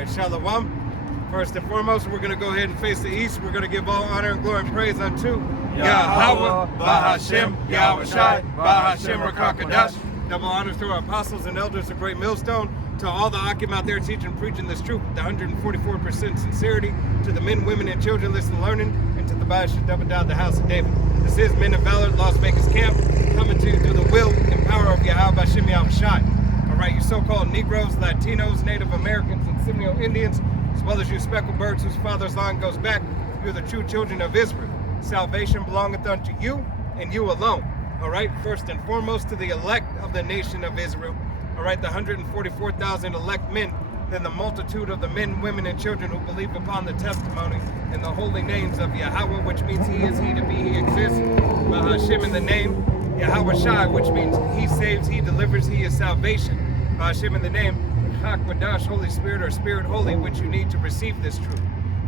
right, Shalom. First and foremost, we're going to go ahead and face the east. We're going to give all honor and glory and praise unto Yahweh, Bahashem, Yahweh Shai, Bahashem Rakakadash. Double honors to our apostles and elders of Great Millstone, to all the Akim out there teaching and preaching this truth with 144% sincerity, to the men, women, and children listening, learning, and to the Bash Double Down, the house of David. This is Men of Valor, Las Vegas Camp, coming to you through the will and power of Yahweh Bahashem, Yahweh Shai. All right, you so-called Negroes, Latinos, Native Americans, and Seminole Indians, as well as you speckled birds whose father's line goes back, you're the true children of Israel. Salvation belongeth unto you and you alone. All right, first and foremost to the elect of the nation of Israel. All right, the 144,000 elect men, then the multitude of the men, women, and children who believe upon the testimony and the holy names of Yahweh, which means he is, he to be, he exists. Bahashem in the name, Yahweh Shai, which means he saves, he delivers, he is salvation. Bahashem in the name, Hakwadash, Holy Spirit, or Spirit Holy, which you need to receive this truth.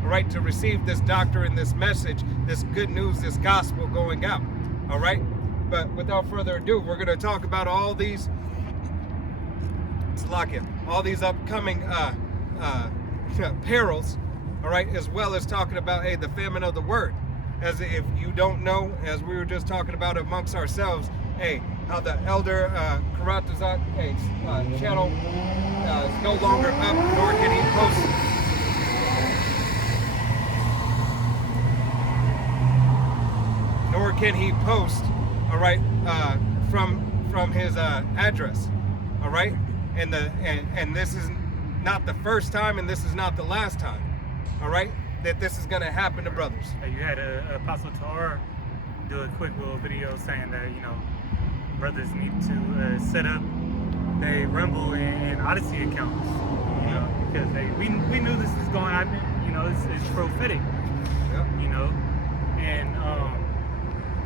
All right, to receive this doctrine, this message, this good news, this gospel going out. All right, but without further ado, we're going to talk about all these, all these upcoming perils, all right, as well as talking about, the famine of the word. As if you don't know, as we were just talking about amongst ourselves, how the elder Karatazak channel is no longer up, nor can he post. Nor can he post, all right, from his address, all right, and this is not the first time, and this is not the last time, all right, that this is going to happen to brothers. You had Apostle Tar do a quick little video saying that brothers need to set up their Rumble and Odyssey accounts, because we knew this was going to happen. It's prophetic, and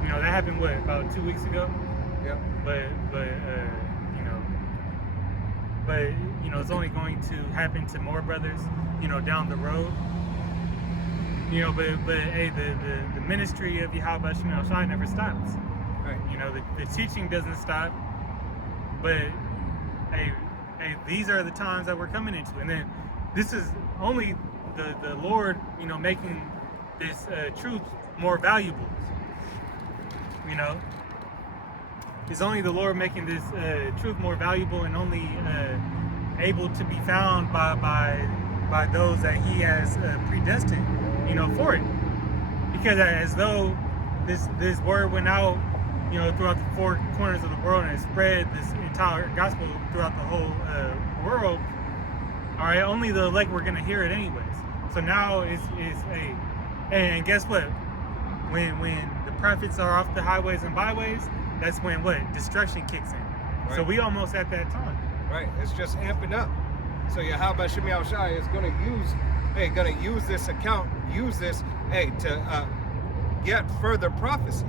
that happened about 2 weeks ago. Yeah. But it's only going to happen to more brothers, down the road. The ministry of Yahweh Bahashem Shai never stops. Right. The teaching doesn't stop, but these are the times that we're coming into, and then this is only the Lord, making this truth more valuable. It's only the Lord making this truth more valuable and only able to be found by those that He has predestined, for it. Because as though this word went out, throughout the four corners of the world, and it spread this entire gospel throughout the whole world. All right, only the elect were gonna hear it anyways. So now and guess what? When the prophets are off the highways and byways, that's when destruction kicks in. Right. So we almost at that time. Right, it's just amping up. So Yahweh Bahashem Yahweh Shai is gonna use this account, to get further prophecy.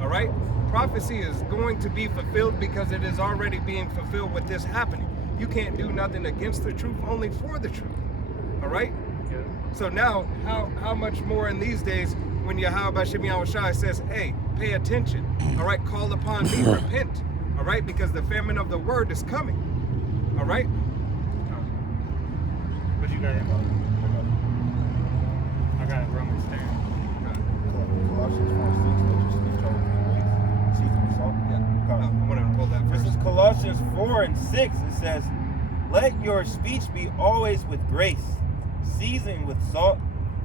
All right, prophecy is going to be fulfilled because it is already being fulfilled with this happening. You can't do nothing against the truth, only for the truth. All right. Yeah. So now, how much more in these days when Yahweh Bahashem Yahweh Shai says, pay attention. All right, call upon me, repent. All right, because the famine of the word is coming. All right. What you got? I got Romans 10. Colossians 4:6, let your speech always be seasoned with salt. Yeah. I want to pull that first. This is Colossians 4:6. It says, "Let your speech be always with grace, seasoned with salt,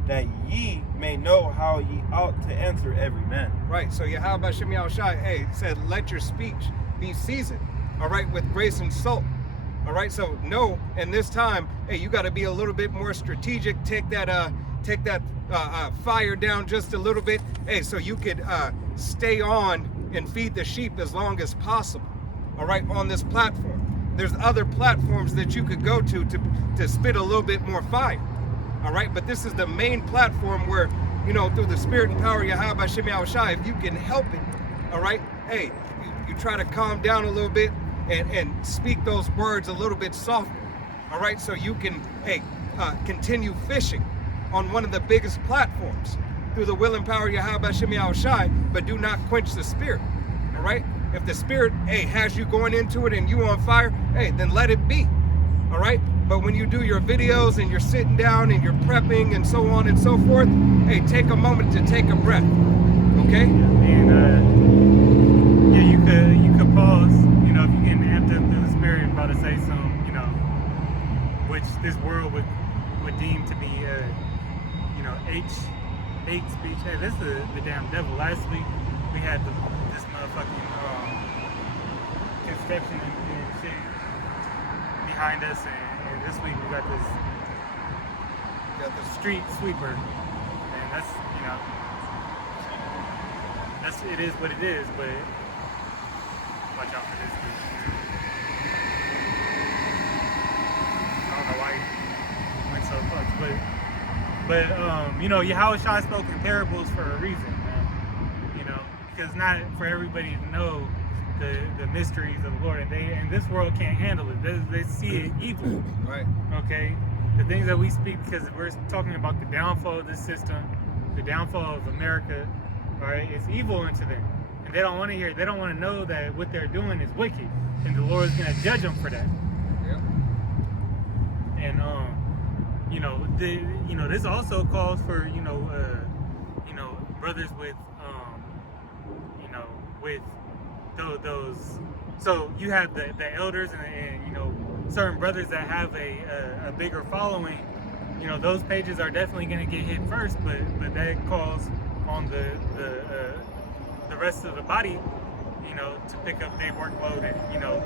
that ye may know how ye ought to answer every man." Right. So Yahweh Bahashem Yahweh Shai, said, let your speech be seasoned. All right, with grace and salt. All right. So no, in this time, you got to be a little bit more strategic. Take that fire down just a little bit, so you could stay on and feed the sheep as long as possible. All right, on this platform. There's other platforms that you could go to spit a little bit more fire. All right, but this is the main platform where, through the spirit and power of Yahweh Bahashem Yahweh Shai, if you can help it, all right, you try to calm down a little bit and speak those words a little bit softer. All right, so you can, continue fishing on one of the biggest platforms through the will and power of Yahweh Bahashem Yahweh Shai, but do not quench the spirit. All right, if the spirit has you going into it and you on fire, then let it be. All right, But when you do your videos and you're sitting down and you're prepping and so on and so forth, hey, take a moment to take a breath. Okay? And yeah, you could pause. You know, if you're getting amped up through the spirit, about to say some, you know, which this world would deem to be, you know, hate speech. Hey, that's the damn devil. Last week we had this motherfucking construction and shit behind us, and this week we got this street sweeper, and that's, you know, it is what it is. But watch out for this dude. I don't know why he went so close, but you know, Yahushua spoke in parables for a reason, man. You know, because not for everybody to know the mysteries of the Lord, and this world can't handle it. They see it evil. Right. Okay. The things that we speak, because we're talking about the downfall of this system, the downfall of America. All right, it's evil unto them, and they don't want to hear. They don't want to know that what they're doing is wicked, and the Lord is going to judge them for that. Yeah. And you know, this also calls for brothers with with those. So you have the elders and you know, certain brothers that have a bigger following. You know, those pages are definitely going to get hit first, but that calls on the rest of the body, you know, to pick up their workload and, you know,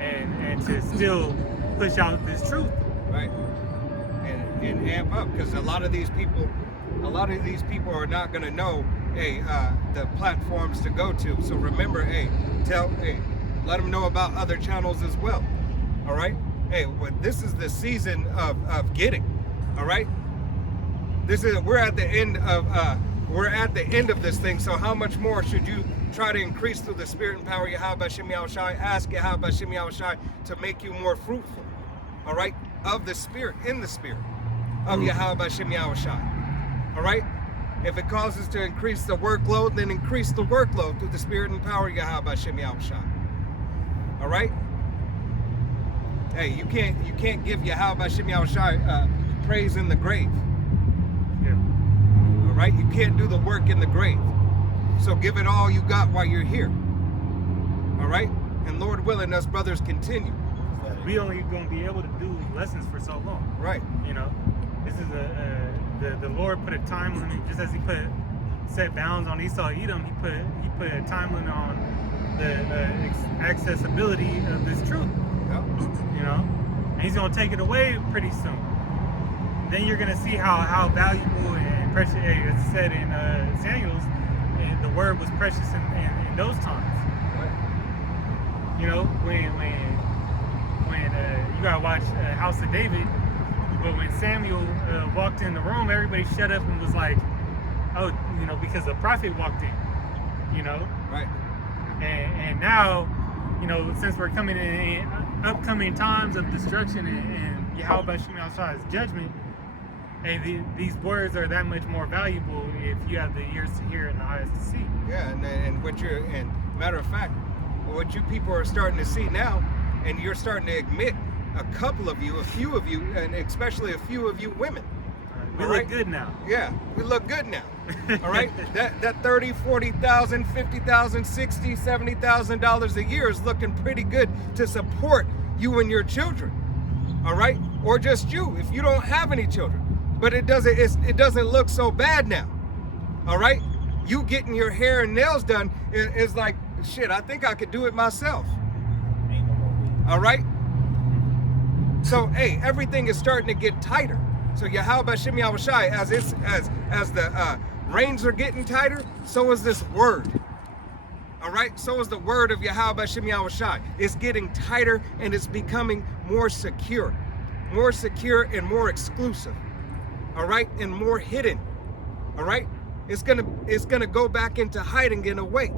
and to still push out this truth. Right. And amp up, because a lot of these people are not going to know, hey, the platforms to go to. So remember, hey, let them know about other channels as well. All right. Hey, this is the season of getting. All right. We're at the end of this thing. So how much more should you try to increase through the spirit and power of Yahweh Shem Yahushai? Ask Yahweh Shem Yahushai to make you more fruitful. All right, of the spirit, in the spirit of Yahweh Shem Yahushai. All right. If it causes to increase the workload, then increase the workload through the spirit and power of Yahweh Shem Yahushai. All right. Hey, you can't give Yahweh Shem Yahushai praise in the grave. Yeah. All right, you can't do the work in the grave. So give it all you got while you're here. All right, and Lord willing, us brothers continue. We only going to be able to do lessons for so long. Right. You know, this is the Lord put a time limit, just as He set bounds on Esau Edom. He put a time limit on the accessibility of this truth. Yep. You know, and He's going to take it away pretty soon. Then you're going to see how valuable and precious, as it said in Samuel's, the word was precious in those times. Right. You know, when you gotta watch House of David, but when Samuel walked in the room, everybody shut up and was like, oh, you know, because the prophet walked in, you know. Right. And now, you know, since we're coming in upcoming times of destruction and Yahweh Shem Yahushai's judgment, and these words are that much more valuable if you have the ears to hear and the eyes to see. Yeah, and matter of fact, what you people are starting to see now, and you're starting to admit, a couple of you, a few of you, and especially a few of you women. We look good now. Yeah, we look good now. All right, that $30,000, $40,000, $50,000, $60,000, $70,000 a year is looking pretty good to support you and your children. All right, or just you if you don't have any children. But it doesn't look so bad now. All right, you getting your hair and nails done is like, shit, I think I could do it myself. All right. So hey, everything is starting to get tighter. So Yahweh Shem Yahushai, as the reins are getting tighter, so is this word. All right, so is the word of Yahweh Shem Yahushai. It's getting tighter and it's becoming more secure and more exclusive. All right, and more hidden. All right, it's gonna go back into hiding in a way.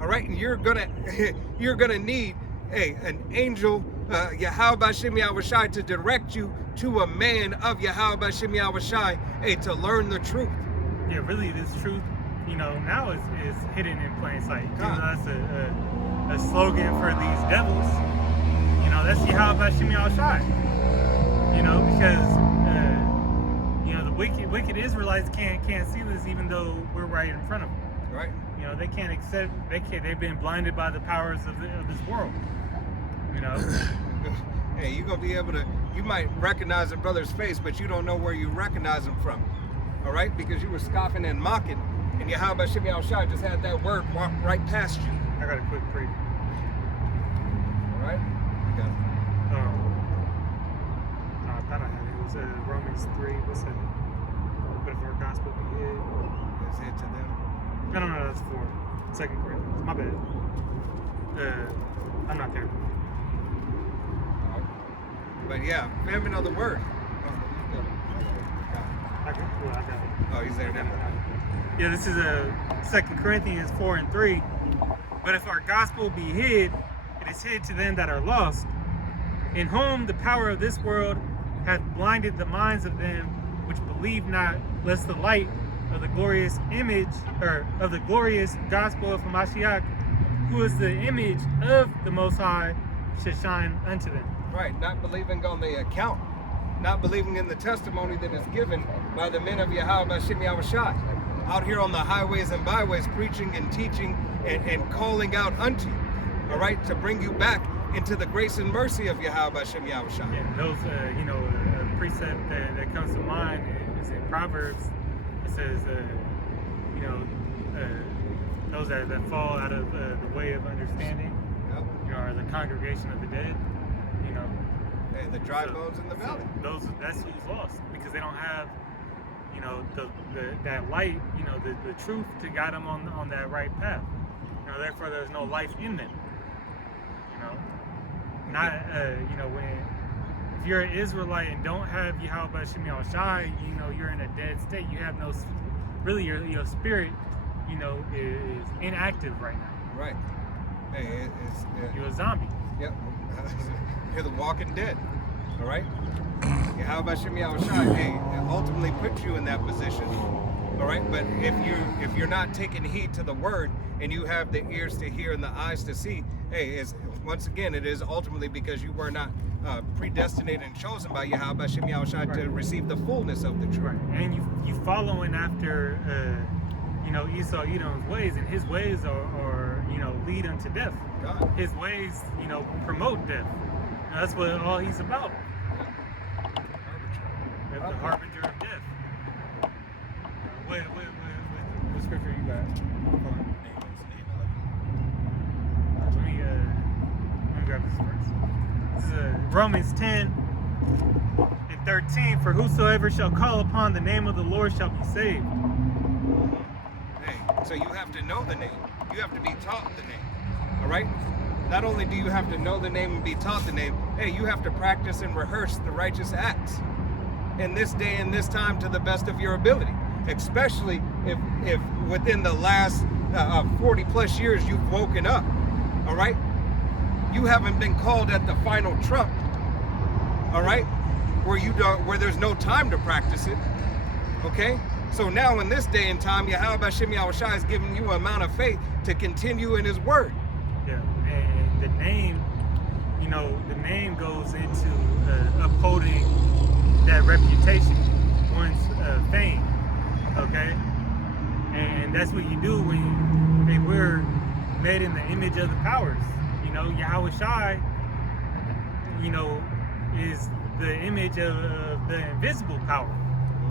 All right, and you're gonna need an angel, Yahweh Shem Yahushai, to direct you to a man of Yahweh Shem Yahushai, to learn the truth. Yeah, really, this truth, you know, now is hidden in plain sight. Giving us a slogan for these devils. You know, that's Yahweh Shem Yahushai. You know, because you know, the wicked Israelites can't see this, even though we're right in front of them. Right. You know, they can't accept. They've been blinded by the powers of this world. You know. Hey, you're gonna be able to. You might recognize a brother's face, but you don't know where you recognize him from. All right, because you were scoffing and mocking, and Yahweh Shem Yahushua just had that word walk right past you. I got a quick preview. All right. You got it. No, I thought I had it. It was Romans 3. What's that? But if our gospel be hid. Let's head to them. No, that's 4. 2 Corinthians. My bad. I'm not there. But yeah, famine of the word. I got it. Oh, he's there now. Yeah, this is 2 Corinthians 4 and 3. But if our gospel be hid, it is hid to them that are lost, in whom the power of this world hath blinded the minds of them which believe not, lest the light of the glorious image, or of the glorious gospel of Hamashiach, who is the image of the Most High, should shine unto them. Right, not believing on the account, not believing in the testimony that is given by the men of Yahweh Shem Yahushua, out here on the highways and byways, preaching and teaching and calling out unto you, all right, to bring you back into the grace and mercy of Yahweh Shem Yahushua. And those, you know, a precept that comes to mind is in Proverbs. It says, you know, those that fall out of the way of understanding, Yep. you know, are the congregation of the dead. You know, Hey, the dry bones in the valley. That's who's lost, because they don't have, you know, that light, you know, the truth to guide them on that right path. You know, therefore there's no life in them. You know, not you know, if you're an Israelite and don't have Yahweh Shem Yahushua, you know, you're in a dead state. You have no, really, your spirit, you know, is inactive right now. Right. Hey, You're a zombie. Yep. You're the walking dead. All right. Yahweh Shem Yahushua, hey, ultimately put you in that position. All right. But if you're not taking heed to the word, and you have the ears to hear and the eyes to see, hey, once again, it is ultimately because you were not predestinated and chosen by Yahweh Shem Yahushua to receive the fullness of the truth. Right. And you following after, you know, Esau Edom's ways, and his ways are you know, lead unto death. God. His ways, you know, promote death. And that's what all he's about. The harbinger of death. What scripture you got? Let me grab this first. This is Romans 10 and 13. For whosoever shall call upon the name of the Lord shall be saved. Hey, so you have to know the name. You have to be taught the name. All right? Not only do you have to know the name and be taught the name, hey, you have to practice and rehearse the righteous acts in this day and this time to the best of your ability. Especially if within the last 40 plus years you've woken up. All right? You haven't been called at the final trump. All right? Where there's no time to practice it. Okay? So now in this day and time, Yahweh Shem Yahushua has given you an amount of faith to continue in his word. Yeah, and the name, you know, the name goes into upholding that reputation, one's fame, okay? And that's what you do when we're made in the image of the powers. You know, Yahushua, you know, is the image of the invisible power,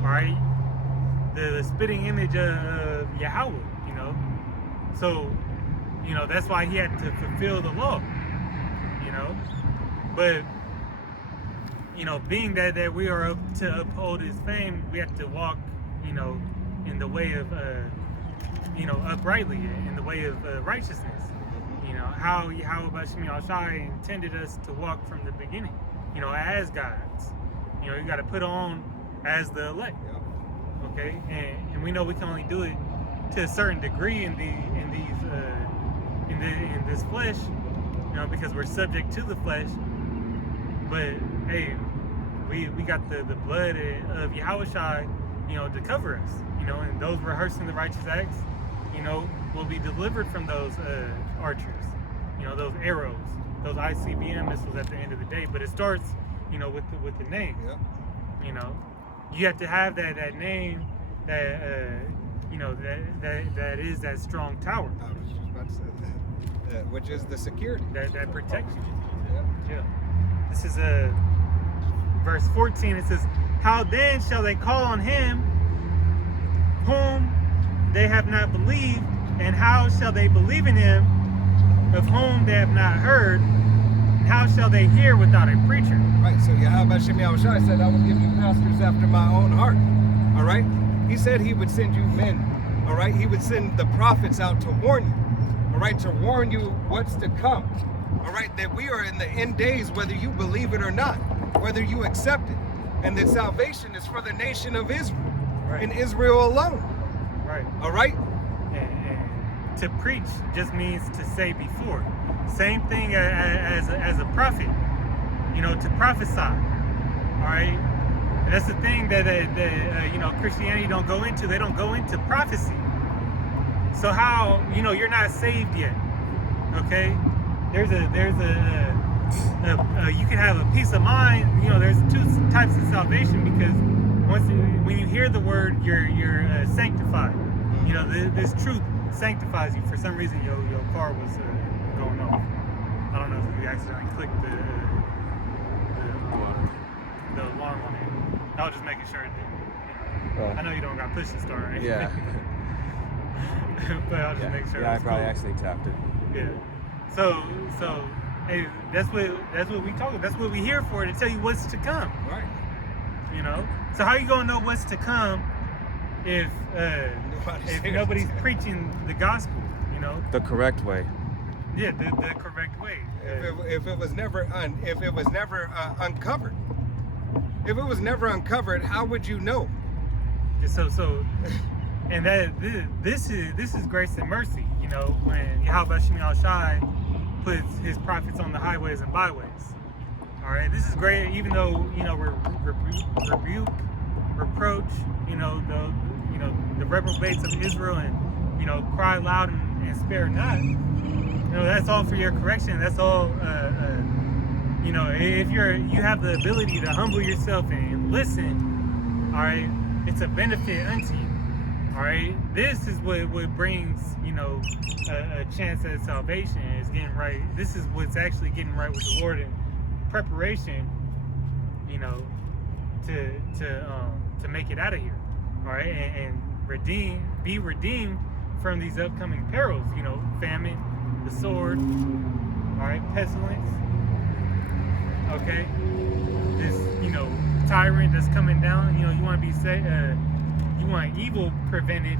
all right? The spitting image of Yahweh, you know? So, you know, that's why he had to fulfill the law, you know? But, you know, being that we are up to uphold his fame, we have to walk, you know, in the way of, you know, uprightly, in the way of righteousness. You know, how Yahweh Shem Yahushua intended us to walk from the beginning, you know, as gods. You know, you got to put on as the elect. Okay, and we know we can only do it to a certain degree in this flesh, you know, because we're subject to the flesh. But hey, we got the blood of Yahushua, you know, to cover us, you know, and those rehearsing the righteous acts, you know, will be delivered from those archers, you know, those arrows, those ICBM missiles at the end of the day. But it starts you know, with the name. Yep. You know, you have to have that name that you know that is that strong tower I was just about to say that. Which is the security. that protects you. Yep. Yeah. This is verse 14. It says, "How then shall they call on him whom they have not believed, and how shall they believe in him of whom they have not heard? And how shall they hear without a preacher?" Right, so Yahweh Shem Yahushua said, I will give you pastors after my own heart. All right? He said he would send you men. All right? He would send the prophets out to warn you. All right? To warn you what's to come. All right? That we are in the end days, whether you believe it or not, whether you accept it. And that salvation is for the nation of Israel. Right. And Israel alone. Right. All right? And to preach just means to say before. Same thing as a prophet, you know, to prophesy. All right, and that's the thing that you know, Christianity don't go into. They don't go into prophecy. So how, you know, you're not saved yet? Okay, there's a you can have a peace of mind. You know, there's two types of salvation, because when you hear the word, you're sanctified. You know, this truth sanctifies you. For some reason, your car was going off. I don't know if you accidentally clicked the alarm on it. I was just making sure it didn't. Oh. I know you don't got push to start, right? Yeah. But I'll just make sure. Yeah, I it's probably cool. actually tapped it. Yeah. So hey, that's what we talk about. That's what we're here for, to tell you what's to come. Right. You know. So how you gonna know what's to come if nobody's preaching the gospel? You know. The correct way. Yeah, the correct way. If it was never uncovered. If it was never uncovered, how would you know? So, and this is grace and mercy. You know, when Yahweh Shem Yahushua puts his prophets on the highways and byways. All right, this is great. Even though, you know, rebuke, reproach, you know, the reprobates of Israel, and, you know, cry loud and spare not. You know, that's all for your correction. That's all. You know, if you have the ability to humble yourself and listen, all right, it's a benefit unto you. All right, this is what brings, you know, a chance at salvation, is getting right. This is what's actually getting right with the Lord, in preparation, you know, to make it out of here. All right, and be redeemed from these upcoming perils. You know, famine, the sword, all right, pestilence. Okay, this, you know, tyrant that's coming down. You know, you want to be you want evil prevented.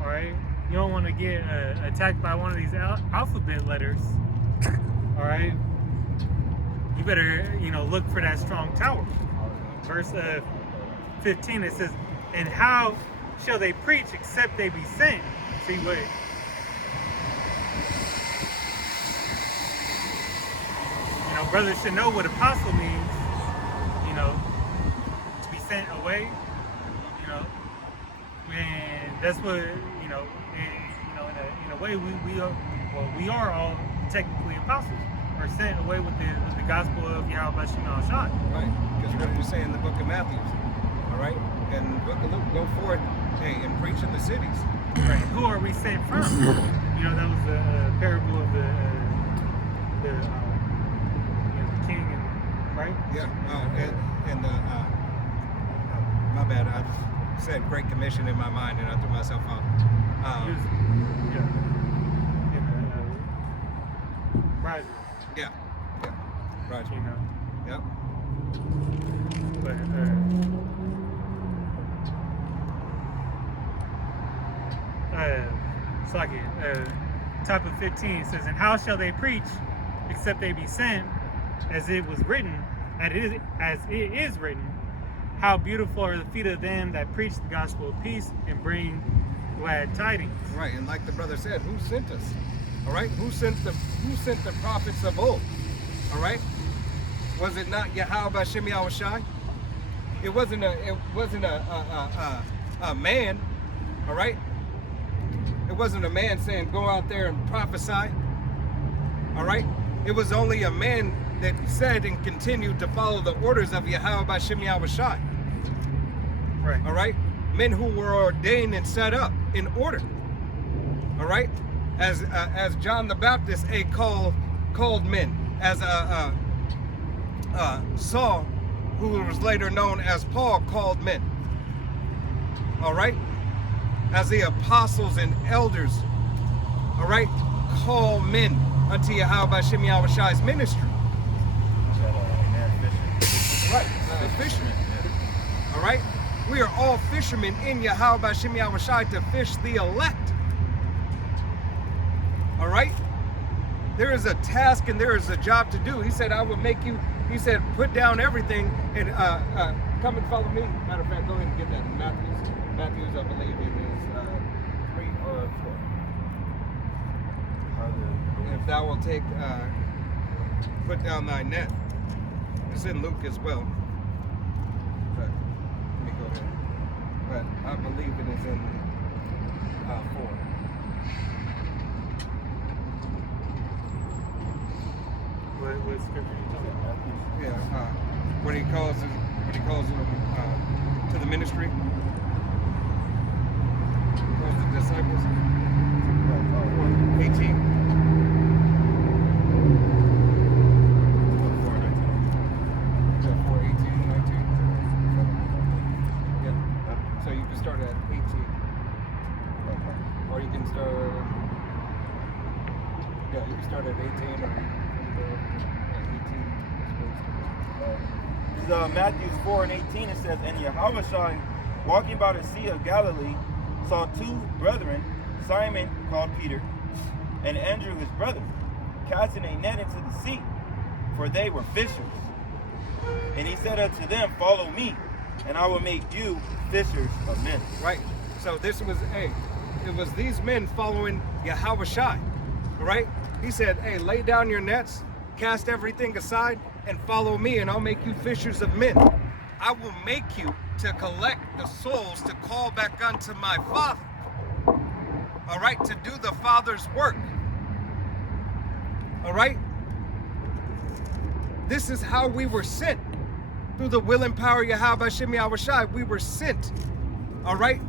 All right, you don't want to get attacked by one of these alphabet letters. All right, you better, you know, look for that strong tower. Verse 15, it says, "And how shall they preach except they be sent?" See what? You know, brothers should know what apostle means. You know, to be sent away. You know, and that's what, you know. In a way, we are all technically apostles. We're sent away with the gospel of Yahweh Shem Yahushua. Right. Because what did you say in the book of Matthew? All right. And the book of Luke, go forth, hey, and preach in the cities. Right. Who are we sent from? You know, that was the parable of the king, and right? Yeah. And my bad. I said Great Commission in my mind, and I threw myself off. He was, yeah. Rising, Yeah. Roger. you know. Yep. But top of 15 says, "And how shall they preach except they be sent? As it was written, as it is written, how beautiful are the feet of them that preach the gospel of peace and bring glad tidings." Right. And like the brother said, who sent us? All right. Who sent the prophets of old? All right. Was it not Yahweh Shem Yahushua? It wasn't a man. All right. It wasn't a man saying, go out there and prophesy. All right. It was only a man that said and continued to follow the orders of Yahweh B'Shem Yahushai. Right. All right, men who were ordained and set up in order. All right, as John the Baptist called men, as Saul, who was later known as Paul, called men. All right, as the apostles and elders, all right, call men unto Yahweh B'Shem Yahushai's ministry. Right, the fishermen. All right, we are all fishermen in Yahweh B'Shem Yahushai to fish the elect. All right, there is a task and there is a job to do. He said, I will make you, he said, put down everything and come and follow me. Matter of fact, go ahead and get that. Matthew's, I believe it is 3 or 4. If thou will take, put down thy net. It's in Luke as well. But let me go ahead. But I believe it is in 4. What scripture are you talking about? Yeah, when he calls them to the ministry, calls the disciples. 18. Start at 18. Or you can start, yeah, you can start at 18 or 18. This is Matthew 4 and 18. It says, and Yahushua, walking by the Sea of Galilee, saw 2 brethren, Simon called Peter, and Andrew his brother, casting a net into the sea, for they were fishers. And he said unto them, follow me, and I will make you fishers of men. Right. So this was, it was these men following Yahushai. Right? He said, hey, lay down your nets, cast everything aside, and follow me, and I'll make you fishers of men. I will make you to collect the souls to call back unto my Father. All right? To do the Father's work. All right? This is how we were sent. Through the will and power of Yahweh B'Shem Yahushai, we were sent, all right,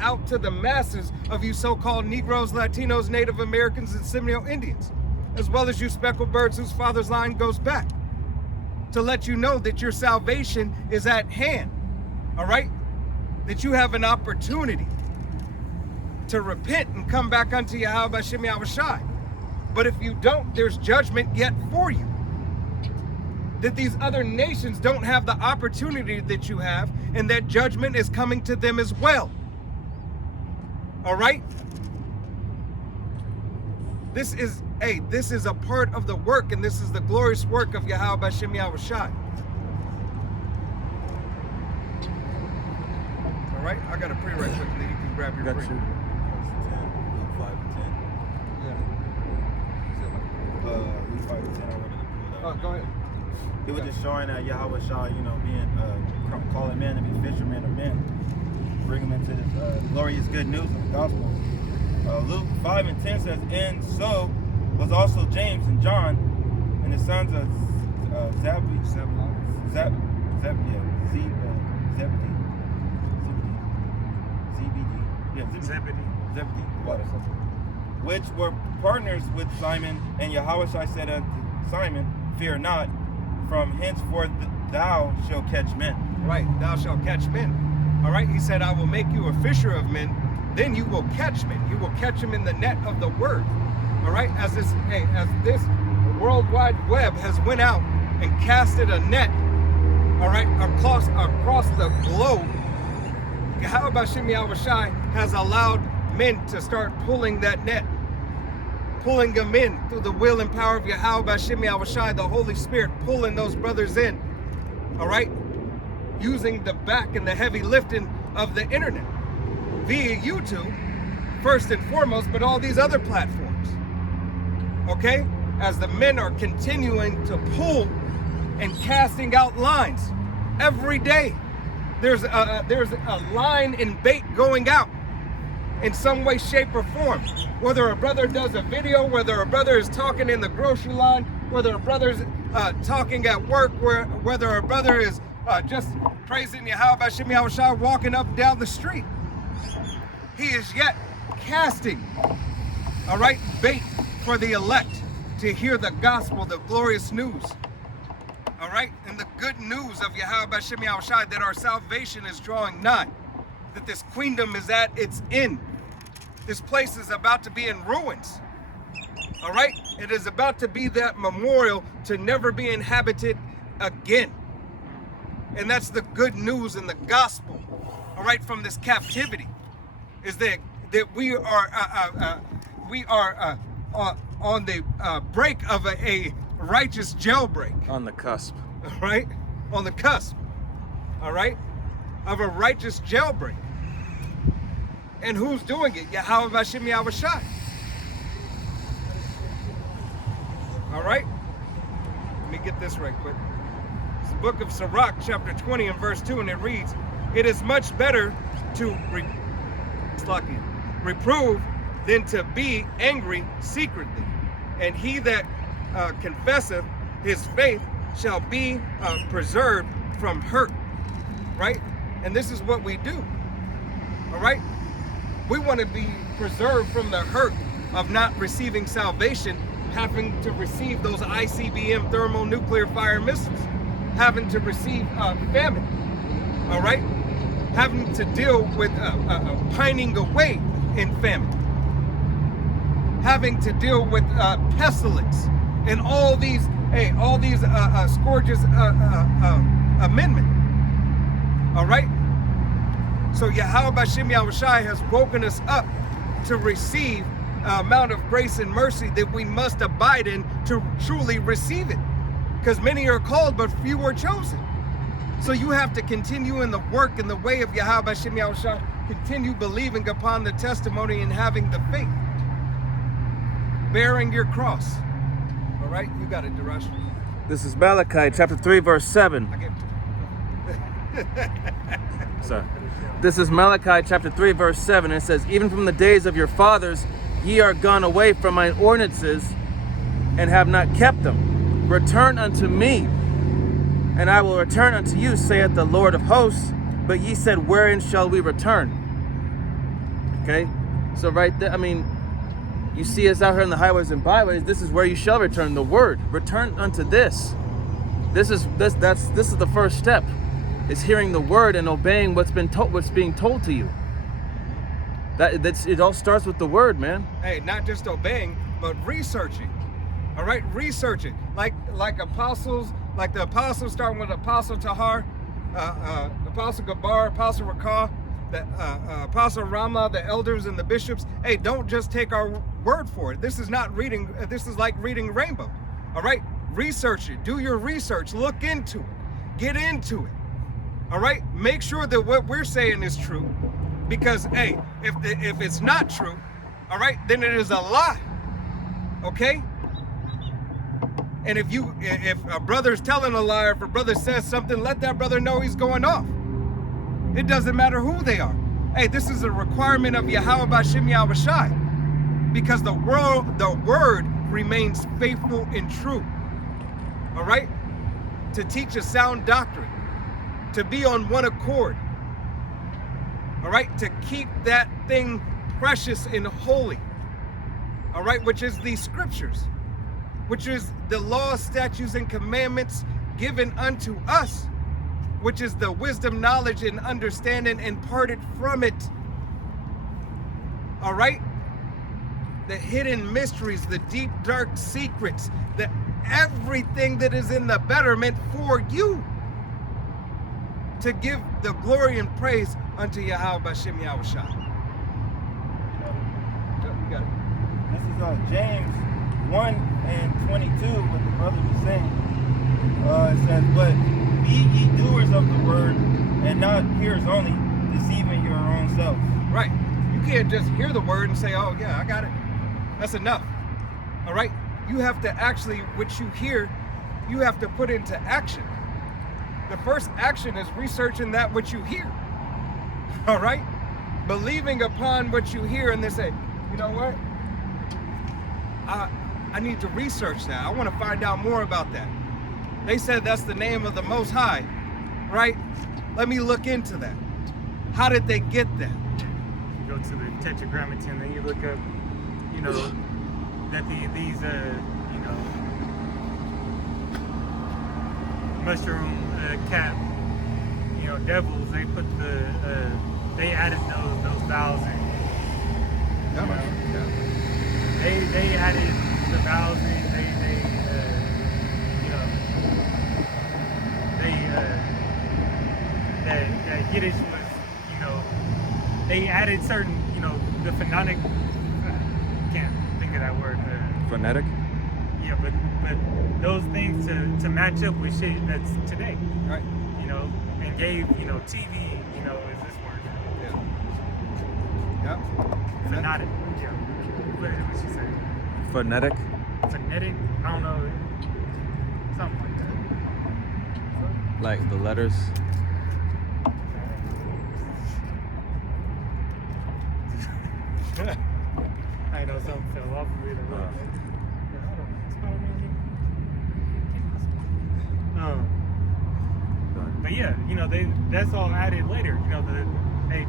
out to the masses of you so-called Negroes, Latinos, Native Americans, and Seminole Indians, as well as you speckled birds whose father's line goes back, to let you know that your salvation is at hand, all right, that you have an opportunity to repent and come back unto Yahweh B'Shem Yahushai. But if you don't, there's judgment yet for you. That these other nations don't have the opportunity that you have, and that judgment is coming to them as well. All right? This is a part of the work, and this is the glorious work of Yahweh B'Shem Yahushai. All right? I got a pre right quickly. You can grab your pre. Luke 5 and 10. Luke 5 and 10. I wanted to pull that. Go ahead. It was just showing that Yahushua, being calling men to be fishermen of men, bring them into this glorious good news of the gospel. Luke 5 and 10 says, and so was also James and John, and the sons of Zebedee, which were partners with Simon. And Yahushua said unto Simon, fear not, from henceforth thou shalt catch men. Right, thou shalt catch men. All right, he said, I will make you a fisher of men, then you will catch men. You will catch them in the net of the word. All right, as this World Wide Web has went out and casted a net, all right, across the globe, Yahweh B'Shem Yahushai has allowed men to start pulling that net, pulling them in through the will and power of Yahweh B'Shem Yahushai, the Holy Spirit, pulling those brothers in, all right, using the back and the heavy lifting of the internet via YouTube, first and foremost, but all these other platforms, okay, as the men are continuing to pull and casting out lines every day. There's a line and bait going out in some way, shape, or form. Whether a brother does a video, whether a brother is talking in the grocery line, whether a brother's talking at work, whether a brother is just praising Yahweh B'Shem Yahushua walking up and down the street. He is yet casting, all right, bait for the elect to hear the gospel, the glorious news. All right, and the good news of Yahweh B'Shem Yahushua that our salvation is drawing nigh, that this kingdom is at its end. This place is about to be in ruins. All right, it is about to be that memorial to never be inhabited again. And that's the good news and the gospel, all right, from this captivity, is that we are on the break of a righteous jailbreak. On the cusp. Right? On the cusp, all right, of a righteous jailbreak. And who's doing it? Yahweh B'Shem Yahushua. All right? Let me get this right quick. It's the book of Sirach, chapter 20 and verse 2, and it reads, "It is much better to reprove than to be angry secretly. And he that confesseth his faith shall be preserved from hurt." Right? And this is what we do. All right? We want to be preserved from the hurt of not receiving salvation, having to receive those ICBM thermonuclear fire missiles, having to receive famine, all right? Having to deal with pining away in famine, having to deal with pestilence, and all these scourges amendment, all right? So Yahweh B'Shem Yahushua has woken us up to receive amount of grace and mercy that we must abide in to truly receive it. Because many are called, but few are chosen. So you have to continue in the work and the way of Yahweh B'Shem Yahushua, continue believing upon the testimony and having the faith, bearing your cross. All right, you got it, Darash. This is Malachi chapter 3 verse 7. I gave Sorry. This is Malachi chapter 3 verse 7. It says, "Even from the days of your fathers ye are gone away from mine ordinances and have not kept them. Return unto me, and I will return unto you, saith the Lord of hosts. But ye said, wherein shall we return?" Okay, so right there, I mean, you see us out here in the highways and byways. This is where you shall return. The word, return unto this. This is the first step. Is hearing the word and obeying what's being told to you. It all starts with the word, man. Hey, not just obeying, but researching. All right, research it. Like apostles, like the apostles, starting with Apostle Tahar, Apostle Gabar, Apostle Rakah, the Apostle Ramla, the elders and the bishops. Hey, don't just take our word for it. This is not reading. This is like reading Rainbow. All right, research it. Do your research. Look into it. Get into it. All right, make sure that what we're saying is true, because hey, if it's not true, all right, then it is a lie. Okay? And if a brother's telling a lie, or if a brother says something, let that brother know he's going off. It doesn't matter who they are. Hey, this is a requirement of Yahweh B'Shem Yahushua, because the word remains faithful and true. All right, to teach a sound doctrine, to be on one accord, all right, to keep that thing precious and holy, all right, which is the scriptures, which is the law, statutes, and commandments given unto us, which is the wisdom, knowledge, and understanding imparted from it, all right, the hidden mysteries, the deep, dark secrets, everything that is in the betterment for you, to give the glory and praise unto Yahweh B'Shem Yahushua. You got it. This is James 1:22, what the brother was saying. It says, "But be ye doers of the word, and not hearers only, deceiving your own self." Right. You can't just hear the word and say, "Oh yeah, I got it." That's enough. All right. You have to actually, what you hear, you have to put into action. The first action is researching that which you hear. All right? Believing upon what you hear, and they say, you know what? I need to research that. I want to find out more about that. They said that's the name of the Most High, right? Let me look into that. How did they get that? You go to the Tetragrammaton, then you look up, you know, that these you know, mushroom cap, you know, devils. They put they added those vowels in. Yeah. They added the vowels in. You know, that Yiddish was, you know, they added certain, you know, the phonetic. Can't think of that word. Phonetic? Yeah, but those things to match up with shit that's today. Right. You know, and gave, you know, TV, you know, is this word. Yeah. Phonetic. Yeah. What did she say? Phonetic? Phonetic? I don't know. Something like Like the letters? that. I know something fell off of it. But yeah, you know, that's all added later. You know,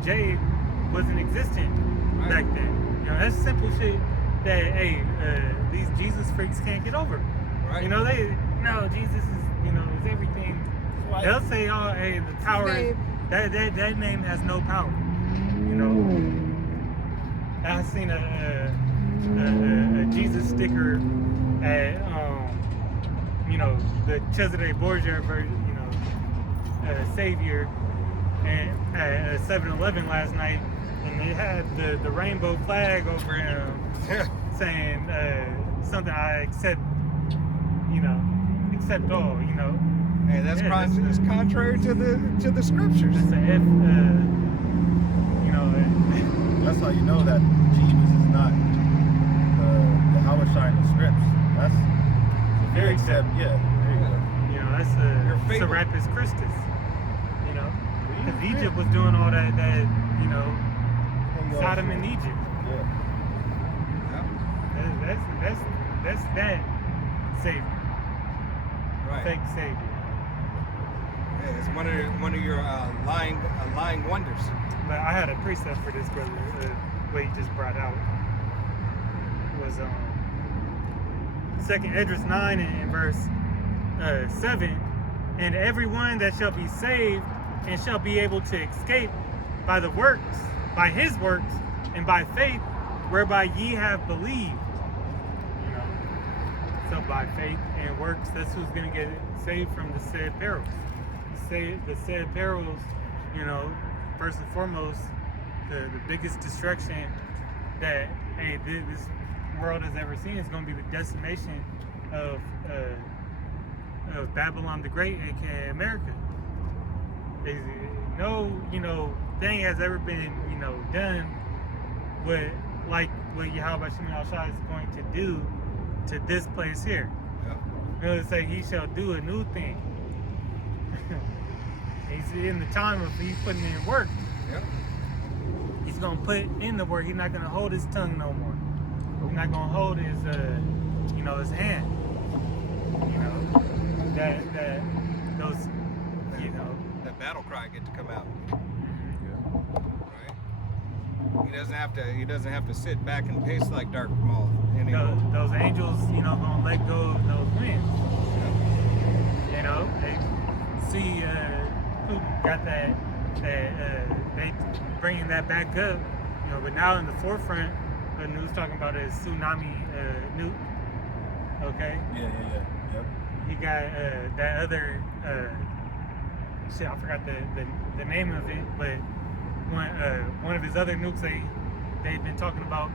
J wasn't existent back then. You know, that's simple shit that these Jesus freaks can't get over. Right. You know, Jesus is, you know, is everything. Right. They'll say, oh, hey, the power is, that name has no power. You know, I seen a Jesus sticker at you know, the Cesare Borgia version, you know, Savior, and at 7-Eleven last night, and they had the rainbow flag over him, saying something, I accept, you know, accept all, you know. Hey, that's Yeah, it's contrary to the scriptures. That's a F, you know. That's how you know that Jesus is not the Hawashai in the scripts. That's Very except, yeah. There you go. You know, that's Your favorite. Serapis Christus. You know, because Egypt was doing all that, you know, Sodom in Egypt. Yeah. That's that savior, Right. fake savior. Yeah, it's one of your lying wonders. But I had a precept for this, brother. What he just brought out was 2nd Esdras 9 and verse 7. And everyone that shall be saved and shall be able to escape by the works, by his works, and by faith, whereby ye have believed. You know, so by faith and works, that's who's gonna get saved from the said perils. The said perils, you know, first and foremost, the biggest destruction that this world has ever seen is going to be the decimation of Babylon the Great, aka America. No, you know, thing has ever been, you know, done with like what Yahweh Shem Al-Shai is going to do to this place here. Yep. You know, it's like he shall do a new thing. He's in the time of he's putting in work. Yep. He's gonna put in the work. He's not gonna hold his tongue no more. He's not gonna hold his, you know, his hand. You know, that those, you know, That battle cry get to come out. Right. He doesn't have to sit back and pace like Darth Maul anymore. those angels, you know, gonna let go of those winds. You know, they see Putin got that they bringing that back up. You know, but now in the forefront, the news talking about is tsunami nuke. Okay. Yeah. Yep. He got that other shit. I forgot the name of it, but one of his other nukes they've been talking about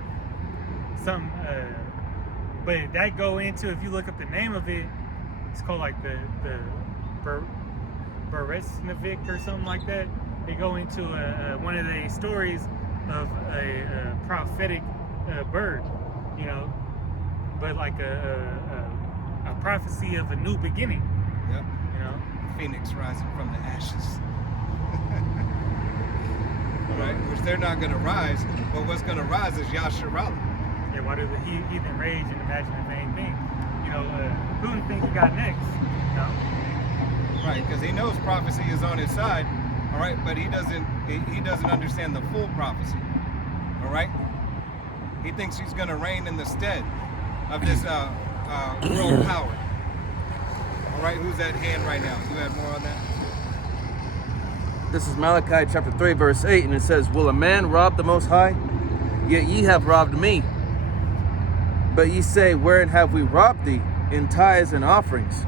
some. But that go into, if you look up the name of it, it's called like the Beresnevik or something like that. They go into one of the stories of a prophetic bird, you know, but like a prophecy of a new beginning, Yep. you know. Phoenix rising from the ashes. Right? Which they're not going to rise, but what's going to rise is Yasharala. Yeah, why do the heathen rage and imagine a vain thing? You know, Putin think he got next. You know? Right, because he knows prophecy is on his side, all right, but he doesn't understand the full prophecy, all right? He thinks he's going to reign in the stead of this world power. All right, who's at hand right now? You had more on that? This is Malachi chapter 3, verse 8, and it says, Will a man rob the Most High? Yet ye have robbed me. But ye say, Wherein have we robbed thee? In tithes and offerings.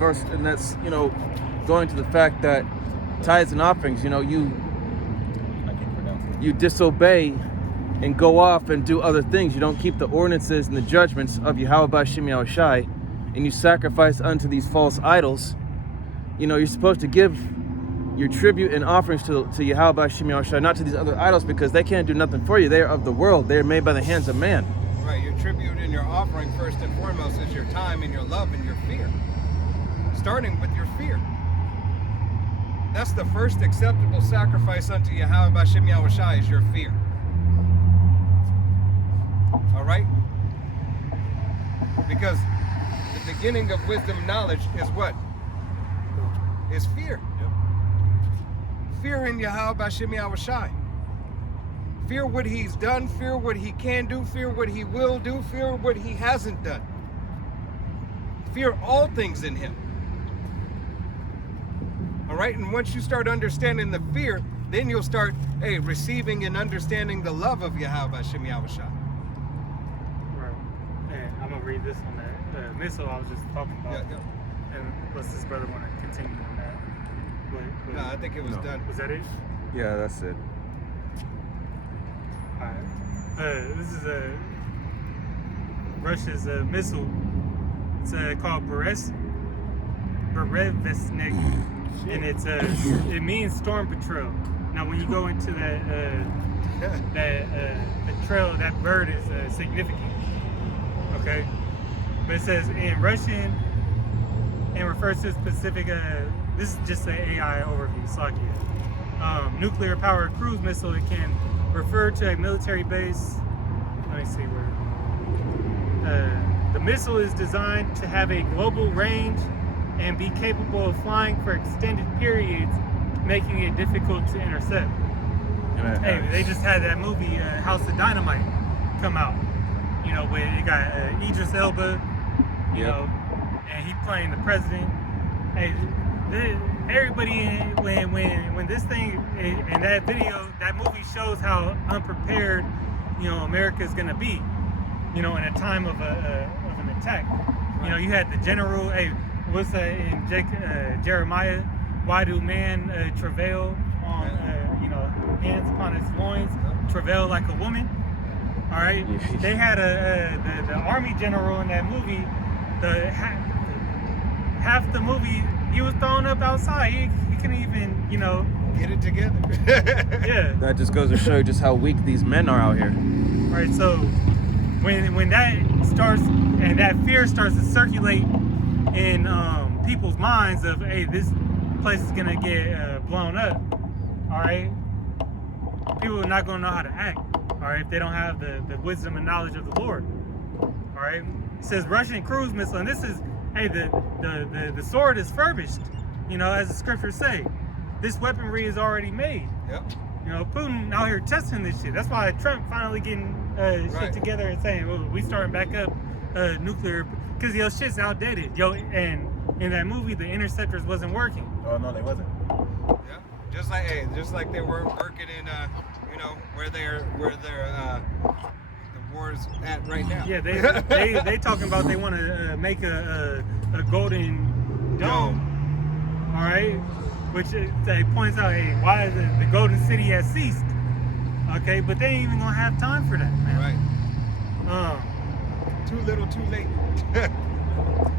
And that's, you know, going to the fact that tithes and offerings, you know, you disobey and go off and do other things. You don't keep the ordinances and the judgments of Yahweh B'Shem Yahushai, and you sacrifice unto these false idols. You know, you're supposed to give your tribute and offerings to Yahweh B'Shem Yahushai, not to these other idols, because they can't do nothing for you. They are of the world. They are made by the hands of man. Right, your tribute and your offering, first and foremost, is your time and your love and your fear. Starting with your fear. That's the first acceptable sacrifice unto Yahweh B'Shem Yahushai, is your fear. All right? Because the beginning of wisdom knowledge is what? Is fear. Yep. Fear in Yahweh B'Shem Yahushai. Fear what he's done, fear what he can do, fear what he will do, fear what he hasn't done. Fear all things in him. All right, and once you start understanding the fear, then you'll start, receiving and understanding the love of Yahweh B'Shem Yahushai. Right. And I'm gonna read this on that missile I was just talking about. Yeah. And unless this brother want to continue on that. But No, I think it was done. Was that it? Yeah, that's it. All right. This is Russia's missile. It's called Berezvesnik, and it means storm patrol. Now, when you go into the trail, that bird is significant. Okay, but it says in Russian and refers to specific. This is just an AI overview. Slakia. Nuclear powered cruise missile. It can refer to a military base. Let me see where. The missile is designed to have a global range and be capable of flying for extended periods, making it difficult to intercept. Hey, they just had that movie House of Dynamite come out. You know, where you got Idris Elba, you know, and he playing the president. Hey, everybody, when this thing and that video, that movie shows how unprepared, you know, America's gonna be, you know, in a time of an attack. You know, you had the general. Hey, what's in Jeremiah? Why do man travail on, you know, hands upon his loins, travail like a woman? All right. They had the army general in that movie. Half the movie he was thrown up outside. He couldn't even, you know, get it together. Yeah. That just goes to show just how weak these men are out here. Right. So when that starts and that fear starts to circulate in people's minds of, hey, this place is gonna get blown up. All right. People are not gonna know how to act. All right, if they don't have the wisdom and knowledge of the Lord. All right. It says Russian cruise missile, and this is, hey, the sword is furbished, you know, as the scriptures say. This weaponry is already made. Yep. You know, Putin out here testing this shit. That's why Trump finally getting shit together and saying, well, we starting back up nuclear, because yo, shit's outdated. Yo, and in that movie, the interceptors wasn't working. Oh no, they wasn't. Yeah. Just like they weren't working in you know, where the war's at right now. Yeah, they talking about they want to make a golden dome. All right, which they points out, hey, why the golden city has ceased. Okay, but they ain't even gonna have time for that, man. Right. Too little, too late.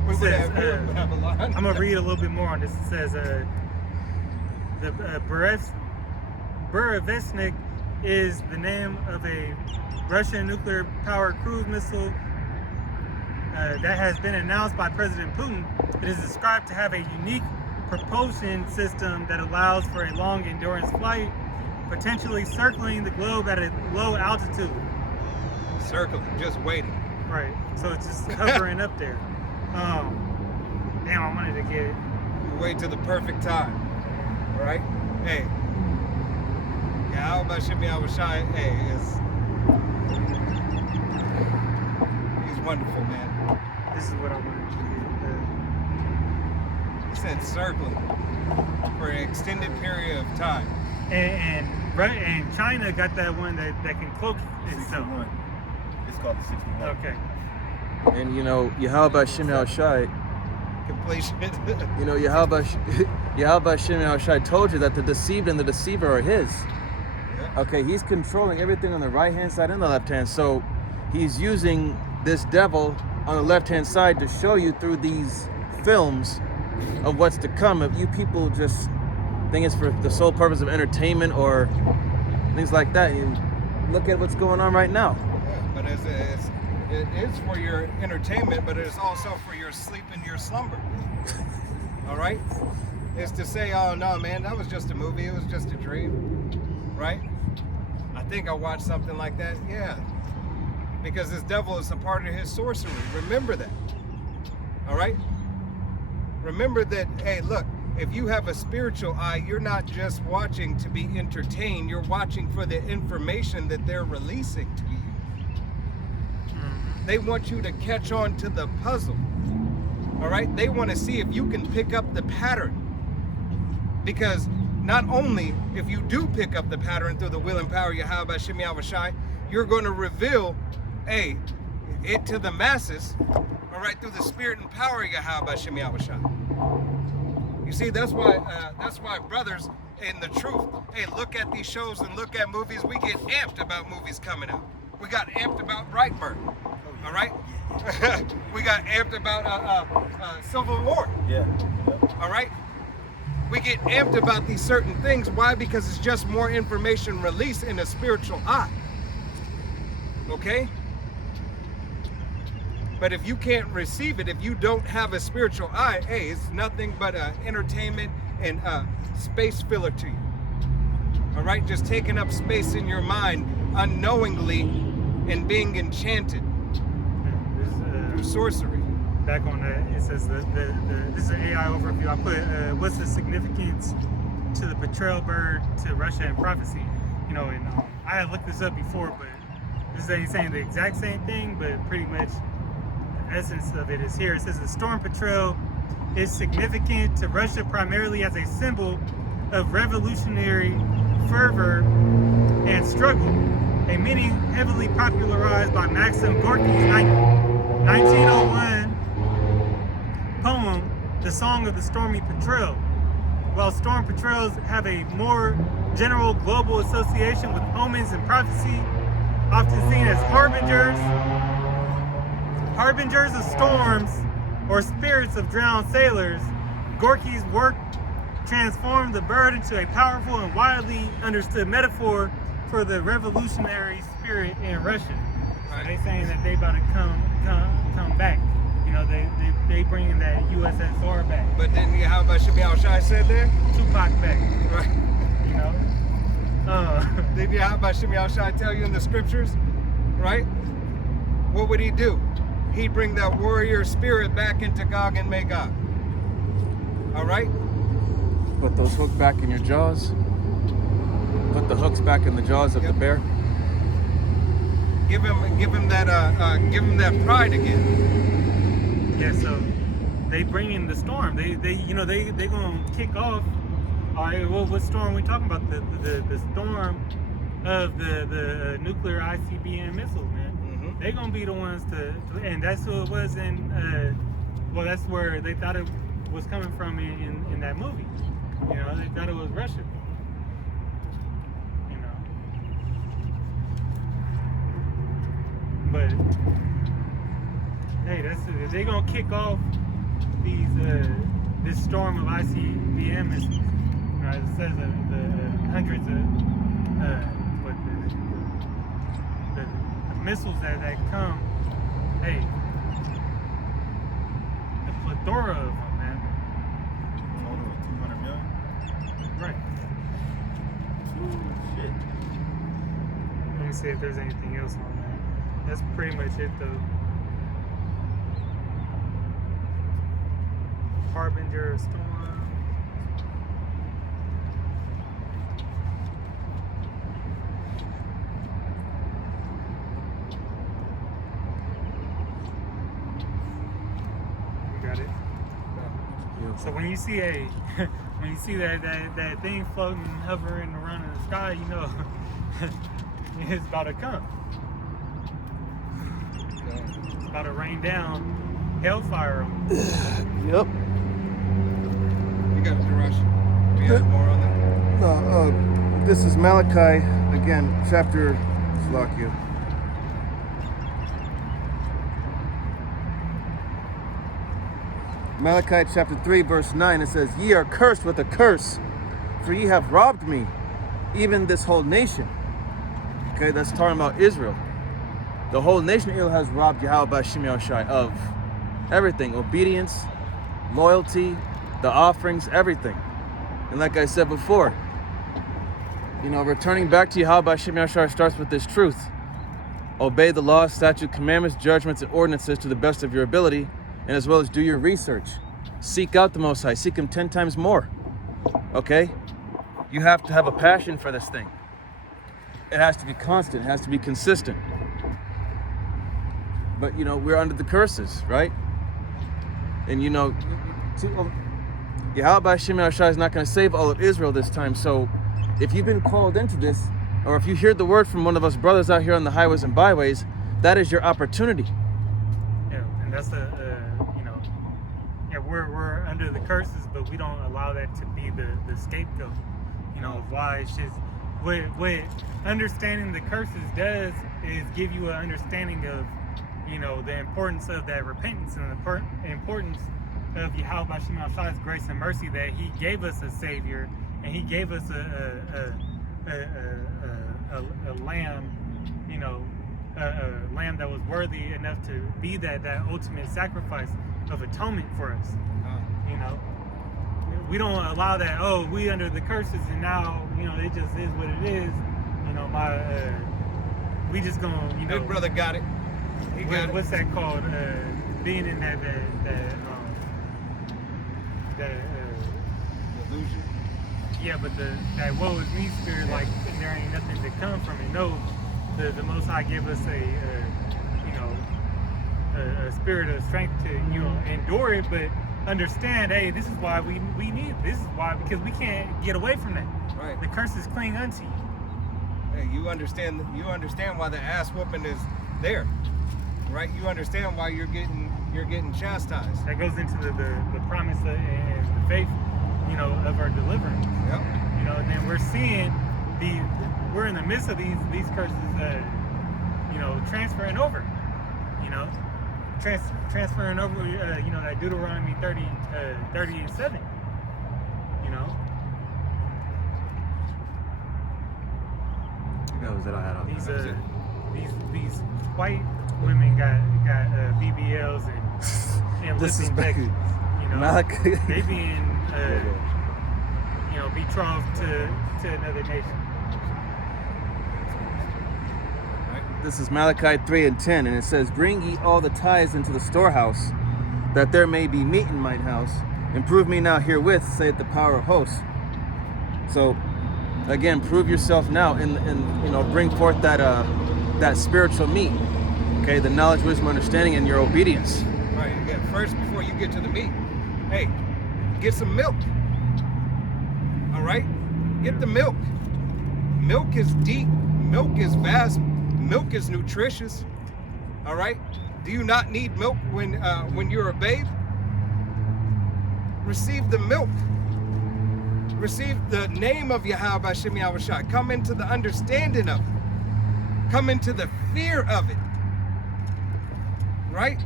We would says, have a lot. I'm gonna read a little bit more on this. It says the Berezvesnik is the name of a Russian nuclear-powered cruise missile that has been announced by President Putin. It is described to have a unique propulsion system that allows for a long endurance flight, potentially circling the globe at a low altitude. circling, just waiting. Right. So it's just hovering up there. Damn, I wanted to get it. You wait till the perfect time, right? Hey, Yahweh Shem Yahweh Shai, hey, he's wonderful, man. This is what I wanted to He said circling for an extended period of time. get. And China got that one that can cloak itself. 61. It's called the 61. Okay. And you know, Yahweh Shem Yahweh Shai, Completion. you know, Yahweh Shem Yahweh Shai told you that the deceived and the deceiver are his. Yeah. Okay, he's controlling everything on the right hand side and the left hand. So he's using this devil on the left hand side to show you through these films of what's to come. If you people just think it's for the sole purpose of entertainment or things like that, you look at what's going on right now. Yeah, but it is for your entertainment, but it is also for your sleep and your slumber. All right? It's to say, oh no, man, that was just a movie. It was just a dream. Right? I think I watched something like that. Yeah. Because this devil is a part of his sorcery. Remember that. All right? Remember that, hey, look, if you have a spiritual eye, you're not just watching to be entertained. You're watching for the information that they're releasing to you. They want you to catch on to the puzzle. All right? They want to see if you can pick up the pattern. Because not only if you do pick up the pattern through the will and power of Yahweh Shem Yahweh Shai, you're going to reveal, hey, it to the masses, all right, through the spirit and power of Yahweh Shem Yahweh Shai. You see, that's why brothers in the truth, hey, look at these shows and look at movies. We get amped about movies coming out. We got amped about Brightburn, all right? We got amped about Civil War, Yeah. all right? We get amped about these certain things. Why? Because it's just more information released in a spiritual eye. Okay? But if you can't receive it, if you don't have a spiritual eye, hey, it's nothing but entertainment and space filler to you. All right? Just taking up space in your mind unknowingly and being enchanted through sorcery. Back on that, it says this is an AI overview. I put what's the significance to the betrayal bird to Russia and prophecy? You know, and I had looked this up before, but this is saying the exact same thing, but pretty much the essence of it is here. It says the storm patrol is significant to Russia primarily as a symbol of revolutionary fervor and struggle, a meaning heavily popularized by Maxim Gorky's 1901 poem, The Song of the Stormy Patrol. While storm patrols have a more general global association with omens and prophecy, often seen as harbingers of storms or spirits of drowned sailors, Gorky's work transformed the bird into a powerful and widely understood metaphor for the revolutionary spirit in Russia. So they saying that they about to come back. You know, they bringing that USSR back. But then Yahweh Shem Yahweh Shai said there? Tupac back. Right. You know? Did Yahweh Shem Yahweh Shai tell you in the scriptures? Right? What would he do? He'd bring that warrior spirit back into Gog and Magog. All right? Put those hooks back in your jaws. Put the hooks back in the jaws of the bear. Give him that pride again. Yeah, so they bring in the storm. They gonna kick off. All right, well, what storm we talking about? The storm of the nuclear ICBM missiles, man. Mm-hmm. They gonna be the ones to, and that's who it was in. Well, that's where they thought it was coming from in that movie. You know, they thought it was Russia. You know, but hey, they gonna kick off these this storm of ICBM missiles. Right? It says the hundreds of the missiles that come. Hey, the plethora of them, man. Total of 200 million? Right. Ooh, shit. Let me see if there's anything else on that. That's pretty much it, though. Harbinger of storm. You got it. So when you see when you see that thing floating, hovering around in the sky, you know it's about to come. It's about to rain down hellfire on them. Yep. You got it, Jerash. Do you have more on that? No, this is Malachi, again, chapter Slakia. Malachi chapter 3, verse 9, it says, Ye are cursed with a curse, for ye have robbed me, even this whole nation. Okay, that's talking about Israel. The whole nation of Israel has robbed Yahweh B'Shem Yahushai of everything, obedience, loyalty, the offerings, everything. And like I said before, you know, returning back to Yahweh B'Shem Yahushai starts with this truth. Obey the laws, statutes, commandments, judgments, and ordinances to the best of your ability, and as well as do your research. Seek out the Most High. Seek Him 10 times more. Okay? You have to have a passion for this thing. It has to be constant. It has to be consistent. But, you know, we're under the curses, right? And, you know, Yahweh B'Shem Yahushai is not going to save all of Israel this time. So if you've been called into this, or if you hear the word from one of us brothers out here on the highways and byways, that is your opportunity. Yeah, and that's we're under the curses, but we don't allow that to be the scapegoat. You know, of why it's just what understanding the curses does is give you an understanding of, you know, the importance of that repentance and the importance of Yahweh B'Shem Yahshua's grace and mercy, that He gave us a Savior and He gave us a lamb, you know, a lamb that was worthy enough to be that ultimate sacrifice of atonement for us. You know, we don't allow that. Oh, we under the curses, and now, you know, it just is what it is. You know, we just gonna, you know. Big brother got it. He got What's that called? Being in that illusion. Yeah, but that woe is me spirit, like there ain't nothing to come from it. No, the Most High give us a spirit of strength to, you know, endure it, but understand, hey, this is why we need. This is why, because we can't get away from that. Right. The curses cling unto you. Hey, you understand why the ass whooping is there, right? You understand why you're getting chastised. That goes into the promise and the faith, you know, of our deliverance. Yep. You know, and then we're seeing we're in the midst of these curses, you know, transferring over. You know, transferring over. You know, that Deuteronomy 30:7. You know. That was it I had on. These white women got BBLs and This is lipping back- Beckons, you know. Malachi. They being you know, betrothed to another nation. This is Malachi 3:10, and it says, Bring ye all the tithes into the storehouse, that there may be meat in mine house. And prove me now herewith, saith the power of hosts. So, again, prove yourself now, and you know, bring forth that spiritual meat. Okay, the knowledge, wisdom, understanding, and your obedience. Right. Yeah. First, before you get to the meat, hey, get some milk. All right, get the milk. Milk is deep. Milk is vast. Milk is nutritious. All right. Do you not need milk when you're a babe? Receive the milk. Receive the name of Yahweh B'Shem Yahushai. Come into the understanding of it. Come into the fear of it. Right?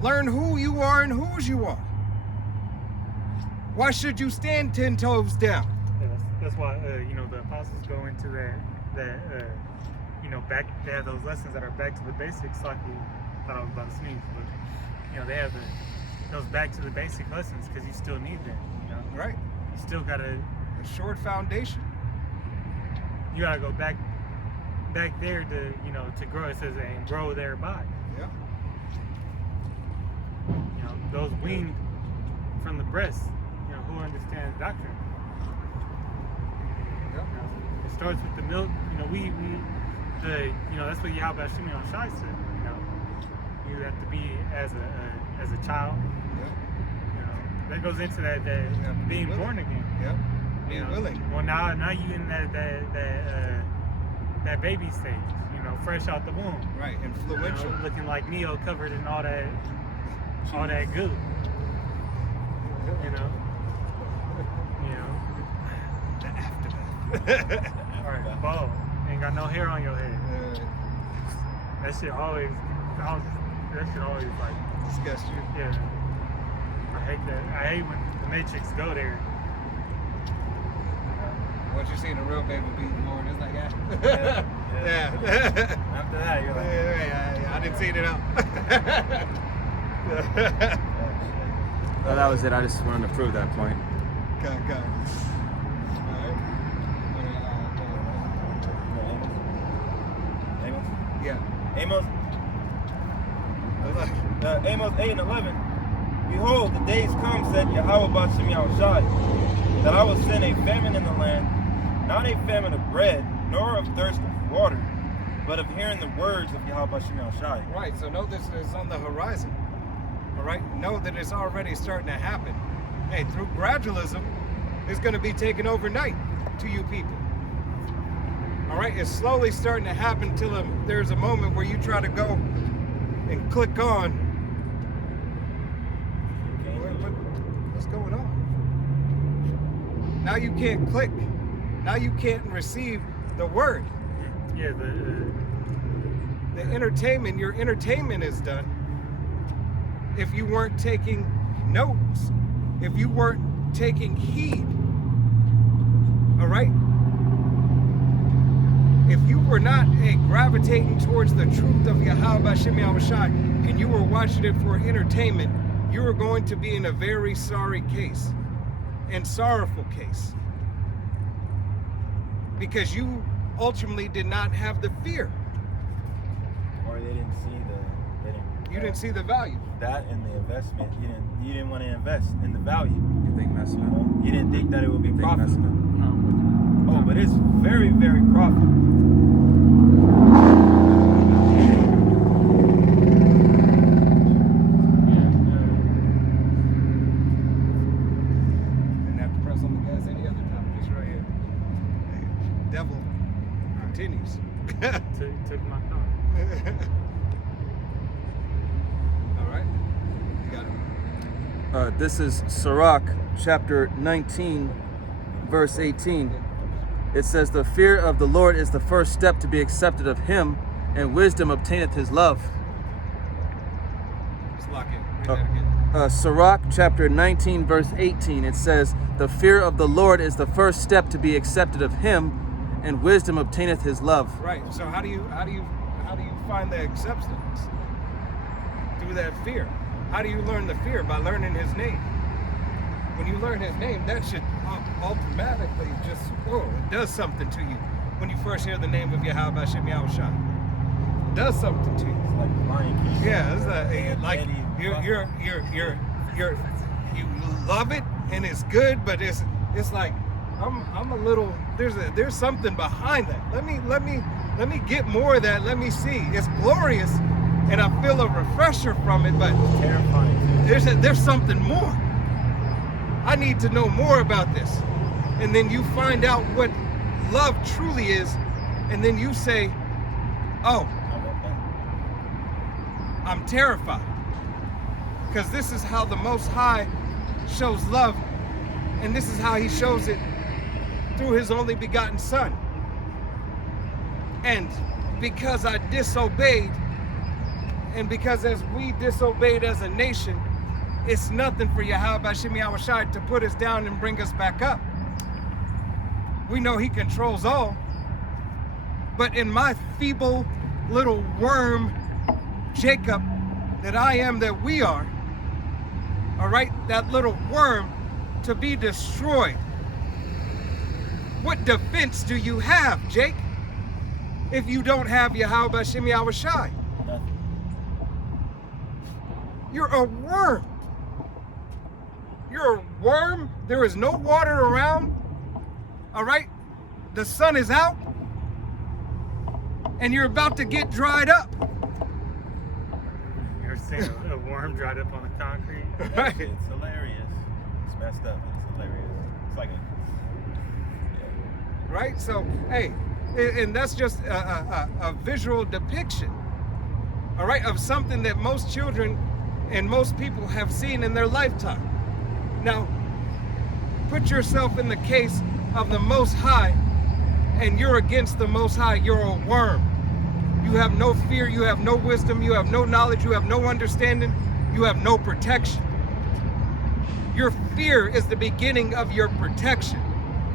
Learn who you are and whose you are. Why should you stand 10 toes down? Yeah, that's why you know, the apostles go into that you know, back. They have those lessons that are back to the basics. Like you thought I was about to sneeze, but you know, they have those back to the basic lessons because you still need them. You know, Right? you still gotta. A short foundation. You gotta go back back there to, to grow. It says, and grow thereby. Yeah. Those weaned from the breast, who understands doctrine. Yeah. It starts with the milk. That's what Yahweh Shimon Shai said. You have to be as a child. Yeah. That goes into that being born again. Yeah. Being willing. Well, now you in that baby stage. Fresh out the womb. Right. Influential. Looking like Neo, covered in all that goo. The aftermath. Alright, bald. Ain't got no hair on your head. That shit always like, Disgust you. yeah. I hate that. I hate when the Matrix go there. Once you seen a real baby being born, it's like, yeah. Yeah. Yeah. After that, you're like, Yeah, I didn't see it out. Well, that was it. I just wanted to prove that point. Okay. Alright. Amos? Yeah. Amos 8:11. Behold, the days come, said Yahweh B'Shem Yahushai, that I will send a famine in the land, not a famine of bread, nor of thirst of water, but of hearing the words of Yahweh B'Shem Yahushai. Right, so know this is on the horizon. Alright? Know that it's already starting to happen. Hey, through gradualism, it's going to be taken overnight to you people. Alright? It's slowly starting to happen till there's a moment where you try to go and click on. What's going on? Now you can't click. Now you can't receive the word. Yeah, The entertainment, your entertainment is done. If you weren't taking notes, if you weren't taking heed, all right? If you were not gravitating towards the truth of Yahweh B'Shem Yahushai and you were watching it for entertainment, you are going to be in a very sorry case and sorrowful case, because you ultimately did not have the fear. Or they didn't see You didn't see the value. that in the investment. You didn't want to invest in the value. You think messing up? You didn't think that it would be You think messing profitable. up? no. Oh, but it's very, very profitable. Didn't have to press on the gas any other time. Just right here. Devil continues. Took my thought. All right. You got it. This is Sirach chapter 19, verse 18. It says, the fear of the Lord is the first step to be accepted of him, and wisdom obtaineth his love. Just lock in. Read that again. Sirach chapter 19, verse 18. It says, the fear of the Lord is the first step to be accepted of him, and wisdom obtaineth his love. Right. So how do you find the acceptance? Through that fear. How do you learn the fear? By learning his name. When you learn his name, that should automatically just, it does something to you. When you first hear the name of Yahweh B'Shem Yahushai, it does something to you. It's like the Lion King. Yeah, it's like you love it and it's good, but it's like I'm a little, there's something behind that. Let me get more of that. Let me see. It's glorious, and I feel a refresher from it, but Terrifying. there's something more. I need to know more about this. And then you find out what love truly is, and then you say, oh, How about that? I'm terrified. Because this is how the Most High shows love, and this is how he shows it through his only begotten Son. And because I disobeyed, and because as we disobeyed as a nation, it's nothing for Yahweh B'Shem Yahushai to put us down and bring us back up. We know he controls all. But in my feeble little worm, Jacob, that I am, that we are, all right, that little worm to be destroyed. What defense do you have, Jake? if you don't have Yahweh B'Shem Yahweh Shai? Nothing. You're a worm. You're a worm. There is no water around. All right? The sun is out. And you're about to get dried up. You ever seen a worm dried up on the concrete? Right. It's hilarious. It's messed up. It's hilarious. It's like a. Yeah. Right? So, hey, and that's just a visual depiction, all right, of something that most children and most people have seen in their lifetime. Now, put yourself in the case of the Most High, and you're against the Most High. You're a worm. You have no fear, you have no wisdom, you have no knowledge, you have no understanding, you have no protection. Your fear is the beginning of your protection,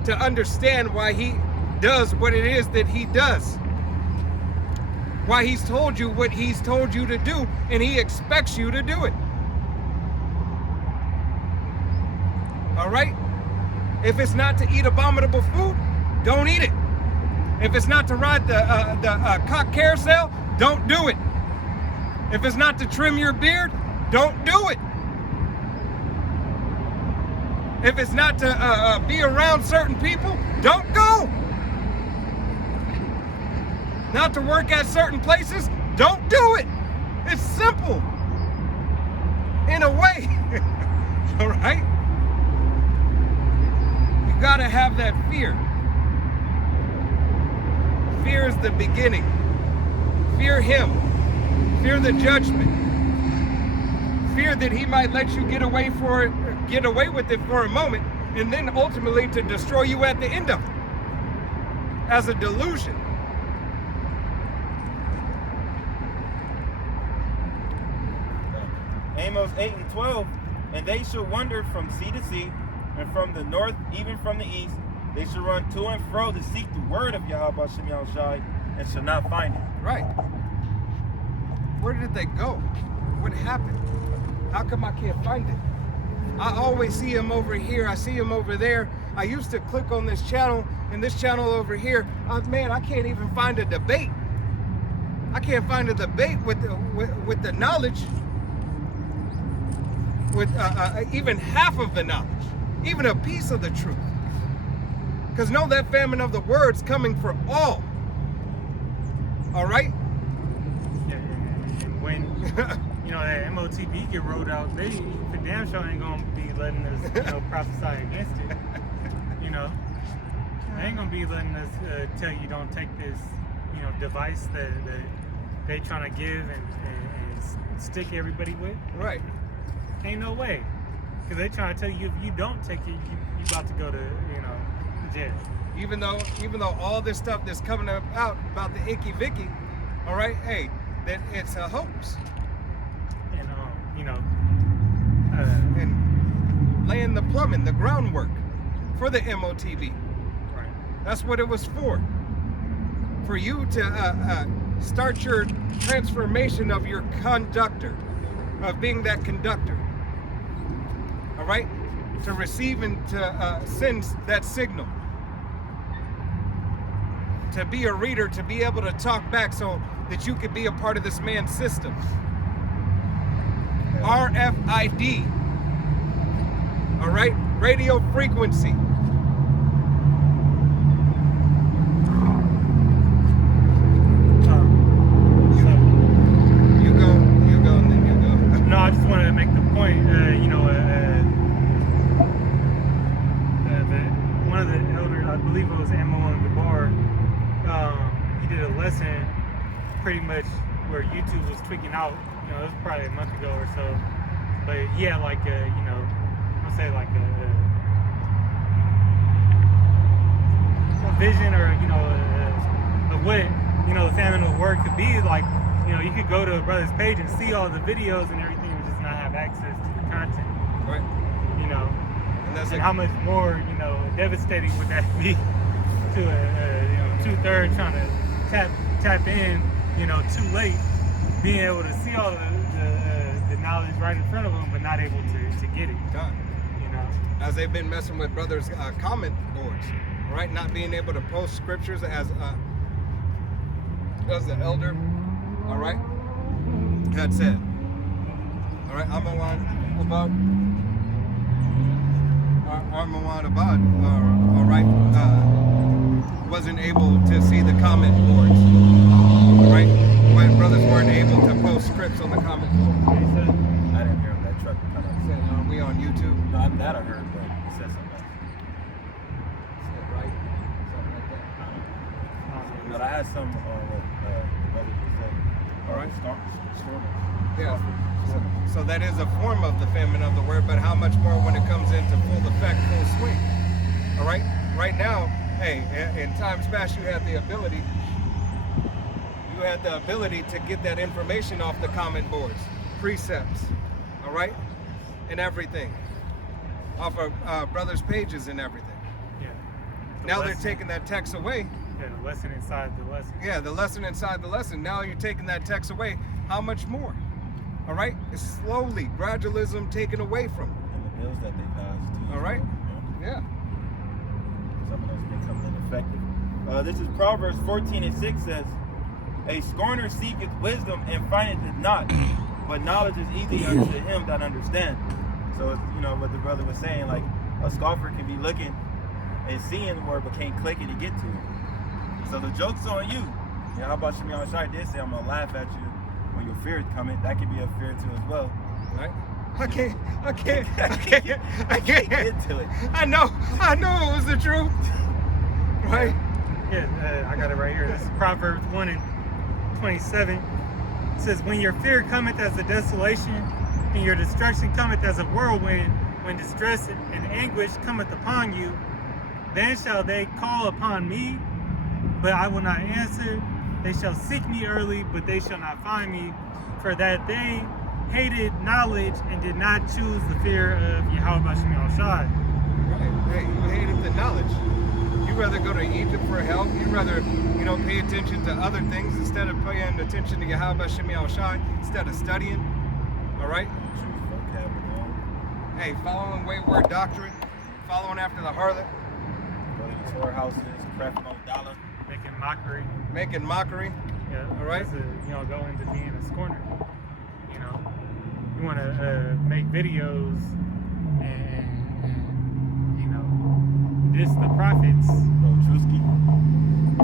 to understand why he does what it is that he does. Why he's told you what he's told you to do, and he expects you to do it. All right? If it's not to eat abominable food, don't eat it. If it's not to ride the cock carousel, don't do it. If it's not to trim your beard, don't do it. If it's not to be around certain people, don't go. Not to work at certain places, don't do it. It's simple. In a way. All right? You gotta have that fear. Fear is the beginning. Fear him. Fear the judgment. Fear that he might let you get away with it for a moment, and then ultimately to destroy you at the end of it. As a delusion. Amos 8:12, and they shall wander from sea to sea, and from the north, even from the east. They shall run to and fro to seek the word of Yahweh Shem Yahweh Shai, and shall not find it. Right. Where did they go? What happened? How come I can't find it? I always see him over here. I see him over there. I used to click on this channel and this channel over here. Man, I can't even find a debate. I can't find a debate with the knowledge, with even half of the knowledge, even a piece of the truth. Because know that famine of the word's coming for all. All right? Yeah, and when that MOTB get rolled out, they for damn sure ain't gonna be letting us prophesy against it. They ain't gonna be letting us tell you don't take this device that they trying to give and stick everybody with. Right. Ain't no way, because they trying to tell you if you don't take it, you about to go to jail. Even though all this stuff that's coming out about the Icky Vicky, all right, hey, that it's a hoax. And And laying the plumbing, the groundwork for the MOTB. right. That's what it was for. For you to start your transformation of your conductor, of being that conductor. All right? To receive and to send that signal. To be a reader, to be able to talk back so that you could be a part of this man's system. RFID. All right? Radio frequency. You go, and then you go. No, I just wanted to make the point. One of the elders, I believe it was Amon Gabar, he did a lesson pretty much where YouTube was tweaking out. It was probably a month ago or so. But he had like I'll say like a vision or of what the famine of the word could be like. You could go to a brother's page and see all the videos and everything, and just not have access to the content. Right. And that's And how much more devastating would that be to a 2/3 trying to tap in too late, being able to see all the knowledge right in front of them, but not able to get it. God. As they've been messing with brothers' comment boards, right? Not being able to post scriptures as does the elder, all right, had said. All right, Amawad Abad. Armawad Abad, all right, wasn't able to see the comment boards. All right, when brothers weren't able to post scripts on the comment board. I didn't hear that truck kind of Said, are we on YouTube? Not that I heard, but he said something else. Said, right? Something like that. But I had some what the brother just said. All right. Stormers. Yeah. So that is a form of the famine of the word, but how much more when it comes into full effect, full swing? All right. Right now, hey, in times past, you had the ability. You had the ability to get that information off the comment boards, precepts, all right, and everything, off of brothers' pages and everything. Yeah. Now they're taking that text away. Yeah, the lesson inside the lesson. Yeah, the lesson inside the lesson. Now you're taking that text away. How much more? All right? It's slowly, gradualism taken away from them. And the bills that they passed too. All right? Yeah. Some of those become ineffective. This is Proverbs 14:6 says, a scorner seeketh wisdom and findeth it not, but knowledge is easy unto him that understands. So it's, you know what the brother was saying, like a scoffer can be looking and seeing the word but can't click it to get to it. So the joke's on you. Yeah, how about Shimei Shai did say, I'm gonna laugh at you when your fear is coming. That could be a fear too as well. Right? I can't Get to it. I know it was the truth. Right? Yeah, I got it right here. This is Proverbs 1:27. It says, when your fear cometh as a desolation, and your destruction cometh as a whirlwind, when distress and anguish cometh upon you, then shall they call upon me, but I will not answer. They shall seek me early, but they shall not find me, for that they hated knowledge and did not choose the fear of Yahweh Shemel Shai. Right. Hey, you hated the knowledge. You'd rather go to Egypt for help. You'd rather, pay attention to other things instead of paying attention to Yahweh Shemel Shai, instead of studying. All right? Hey, following wayward doctrine, following after the harlot, Going to storehouses, crafting on dollar. Making mockery. making mockery. Yeah, All right. Go into being a scorner. You want to make videos and diss the prophets. Drewski,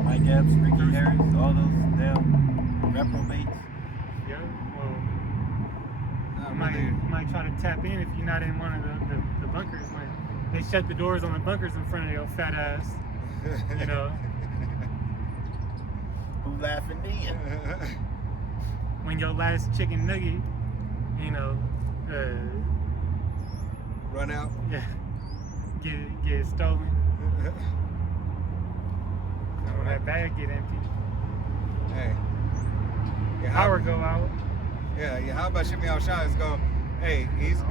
Mike Epps, Ricky Harris, all those damn reprobates. Yeah, well, you might try to tap in if you're not in one of the bunkers when they shut the doors on the bunkers in front of your fat ass. Who laughing then? When your last chicken nugget, Run out. yeah, get stolen. And when that bag get empty, Hey. power go out. Yeah, Yahweh Shemel Shai is going, hey, he's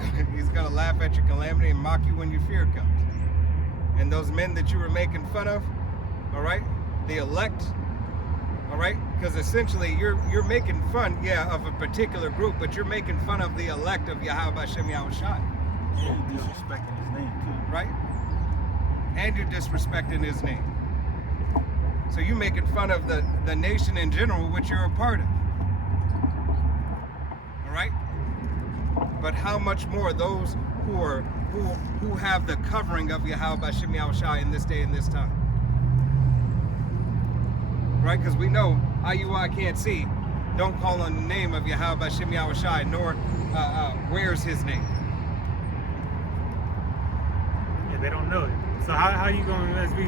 gonna laugh at your calamity and mock you when your fear comes. And those men that you were making fun of, all right, the elect, all right, because essentially you're making fun, of a particular group, but you're making fun of the elect of Yahweh Shemel Shai, Yeah, you disrespecting his name too. right? And you're disrespecting his name. So you're making fun of the nation in general, which you're a part of. All right? But how much more those who have the covering of Yahweh Shemel Shai in this day and this time? Right? Because we know IUI can't see. Don't call on the name of Yahweh Shemel Shai, nor where's his name. Yeah, they don't know it. So how you going, as we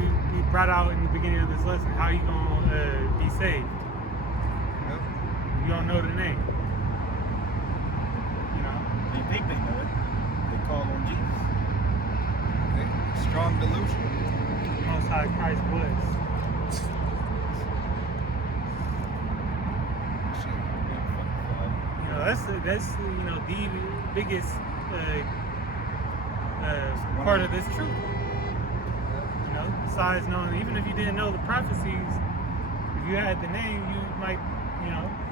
brought out in the beginning of this lesson, how you going to be saved? Yep. You don't know the name. They think they know it. They call on Jesus. Okay? Strong delusion. Most High Christ was. That's the biggest part of this truth. Besides knowing, even if you didn't know the prophecies, if you had the name, you might,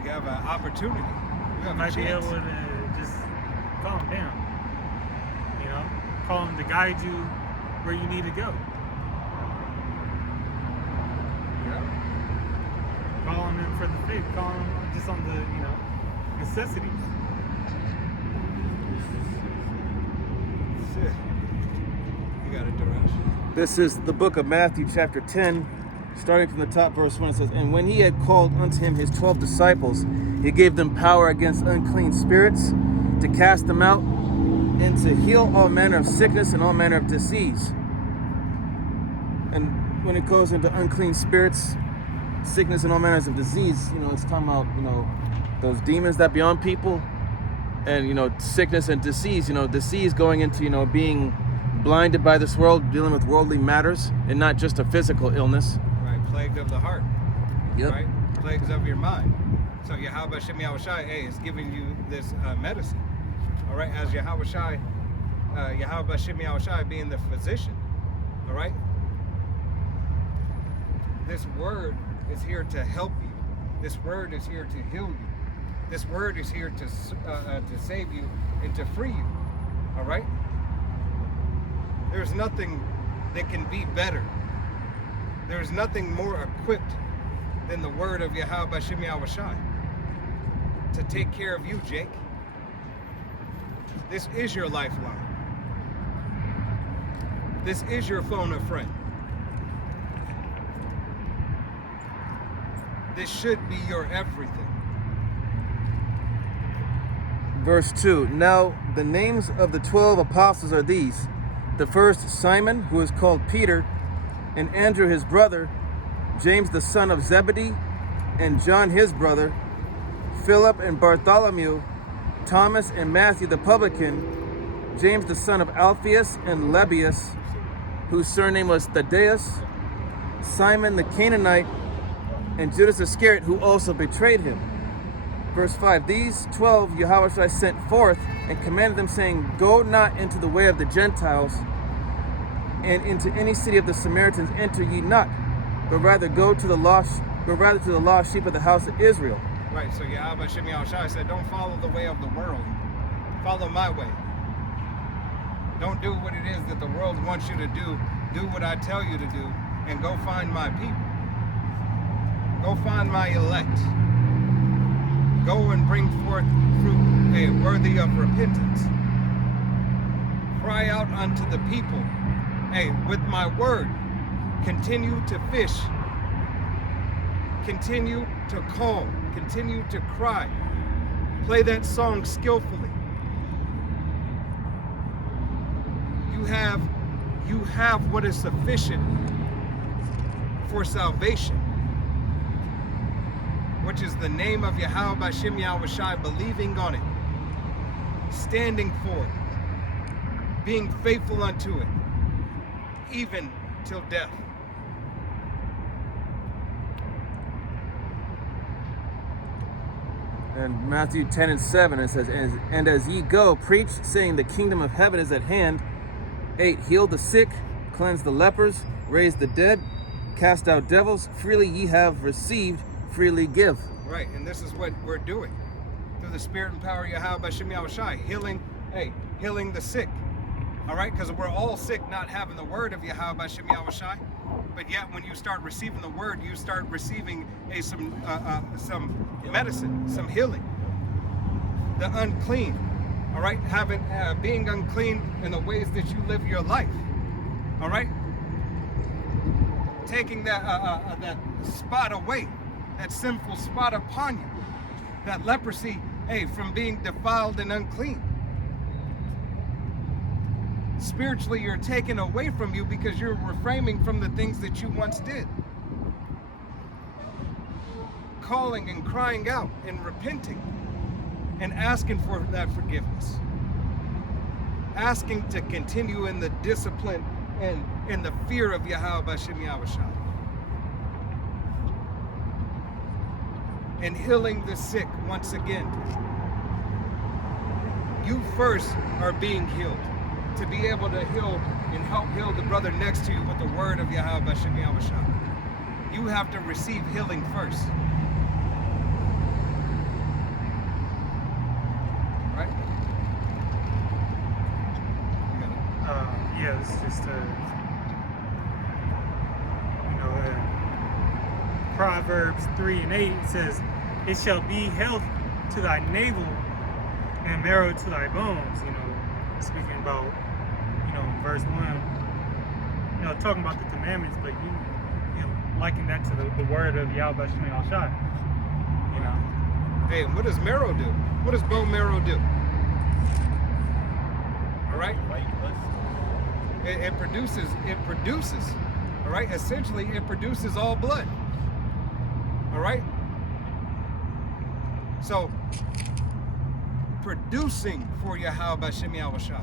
You have an opportunity. You have a might be able chance. to just calm down. Call him to guide you where you need to go. Yeah. calling them for the faith, calling them just on the, you know, necessities. You got it, Darash. This is the book of Matthew, chapter 10, starting from the top, verse 1. It says, "And when he had called unto him his 12 disciples, he gave them power against unclean spirits, to cast them out, and to heal all manner of sickness and all manner of disease." And when it goes into unclean spirits, sickness, and all manners of disease, you know, it's talking about, you know, those demons that be on people, and, you know, sickness and disease, you know, disease going into, you know, being blinded by this world, dealing with worldly matters, and not just a physical illness. Right, plagued of the heart. Yep. Right, plagues of your mind. So Yahweh Shem Yahushai, hey, is giving you this medicine. All right, as Yahweh Shem Yahushai being the physician. All right, this word is here to help you. This word is here to heal you. This word is here to save you and to free you. All right. There's nothing that can be better. There's nothing more equipped than the word of Yahweh Shem Yahushai to take care of you, Jake. This is your lifeline. This is your phone a friend. This should be your everything. Verse 2, "Now the names of the 12 apostles are these: the first Simon, who is called Peter, and Andrew his brother, James the son of Zebedee, and John his brother, Philip and Bartholomew, Thomas and Matthew the publican, James the son of Alphaeus and Lebbaeus, whose surname was Thaddeus, Simon the Canaanite, and Judas Iscariot, who also betrayed him." Verse 5, "These 12 Yahushua sent forth and commanded them, saying, Go not into the way of the Gentiles, and into any city of the Samaritans enter ye not, but rather to the lost sheep of the house of Israel." Right, so Yahweh Shem Yahushai said, don't follow the way of the world. Follow my way. Don't do what it is that the world wants you to do. Do what I tell you to do, and go find my people. Go find my elect. Go and bring forth fruit worthy of repentance. Cry out unto the people. Hey, with my word, continue to fish. Continue to call. Continue to cry. Play that song skillfully. You have what is sufficient for salvation, which is the name of Yahweh Shem Yahushai, believing on it, standing for it, being faithful unto it, even till death. And Matthew 10 and 7, it says, "And as ye go, preach, saying, the kingdom of heaven is at hand. 8, heal the sick, cleanse the lepers, raise the dead, cast out devils. Freely ye have received, freely give." Right, and this is what we're doing through the spirit and power of Yahweh Shem Yahushai, healing the sick. All right, because we're all sick not having the word of Yahweh Shem Yahushai, but yet when you start receiving the word, you start receiving some medicine, some healing. The unclean, all right, being unclean in the ways that you live your life, all right, taking that spot away, that sinful spot upon you, that leprosy, from being defiled and unclean. Spiritually, you're taken away from you because you're refraining from the things that you once did. Calling and crying out and repenting and asking for that forgiveness. Asking to continue in the discipline and in the fear of Yahweh Shem Yahushai. And healing the sick once again. You first are being healed. To be able to heal and help heal the brother next to you with the word of Yahweh Shem Yahushai. You have to receive healing first. Right? You got it. Yeah, it's just Proverbs 3 and 8, it says, "It shall be health to thy navel and marrow to thy bones." You know, speaking about, you know, verse 1, you know, talking about the commandments, but you know, liken that to the word of Yahweh Shem Yahshai. You know. Hey, what does marrow do? What does bone marrow do? All right? It produces, all right? Essentially, it produces all blood. All right? So, producing for Yahweh Shem Yahushai.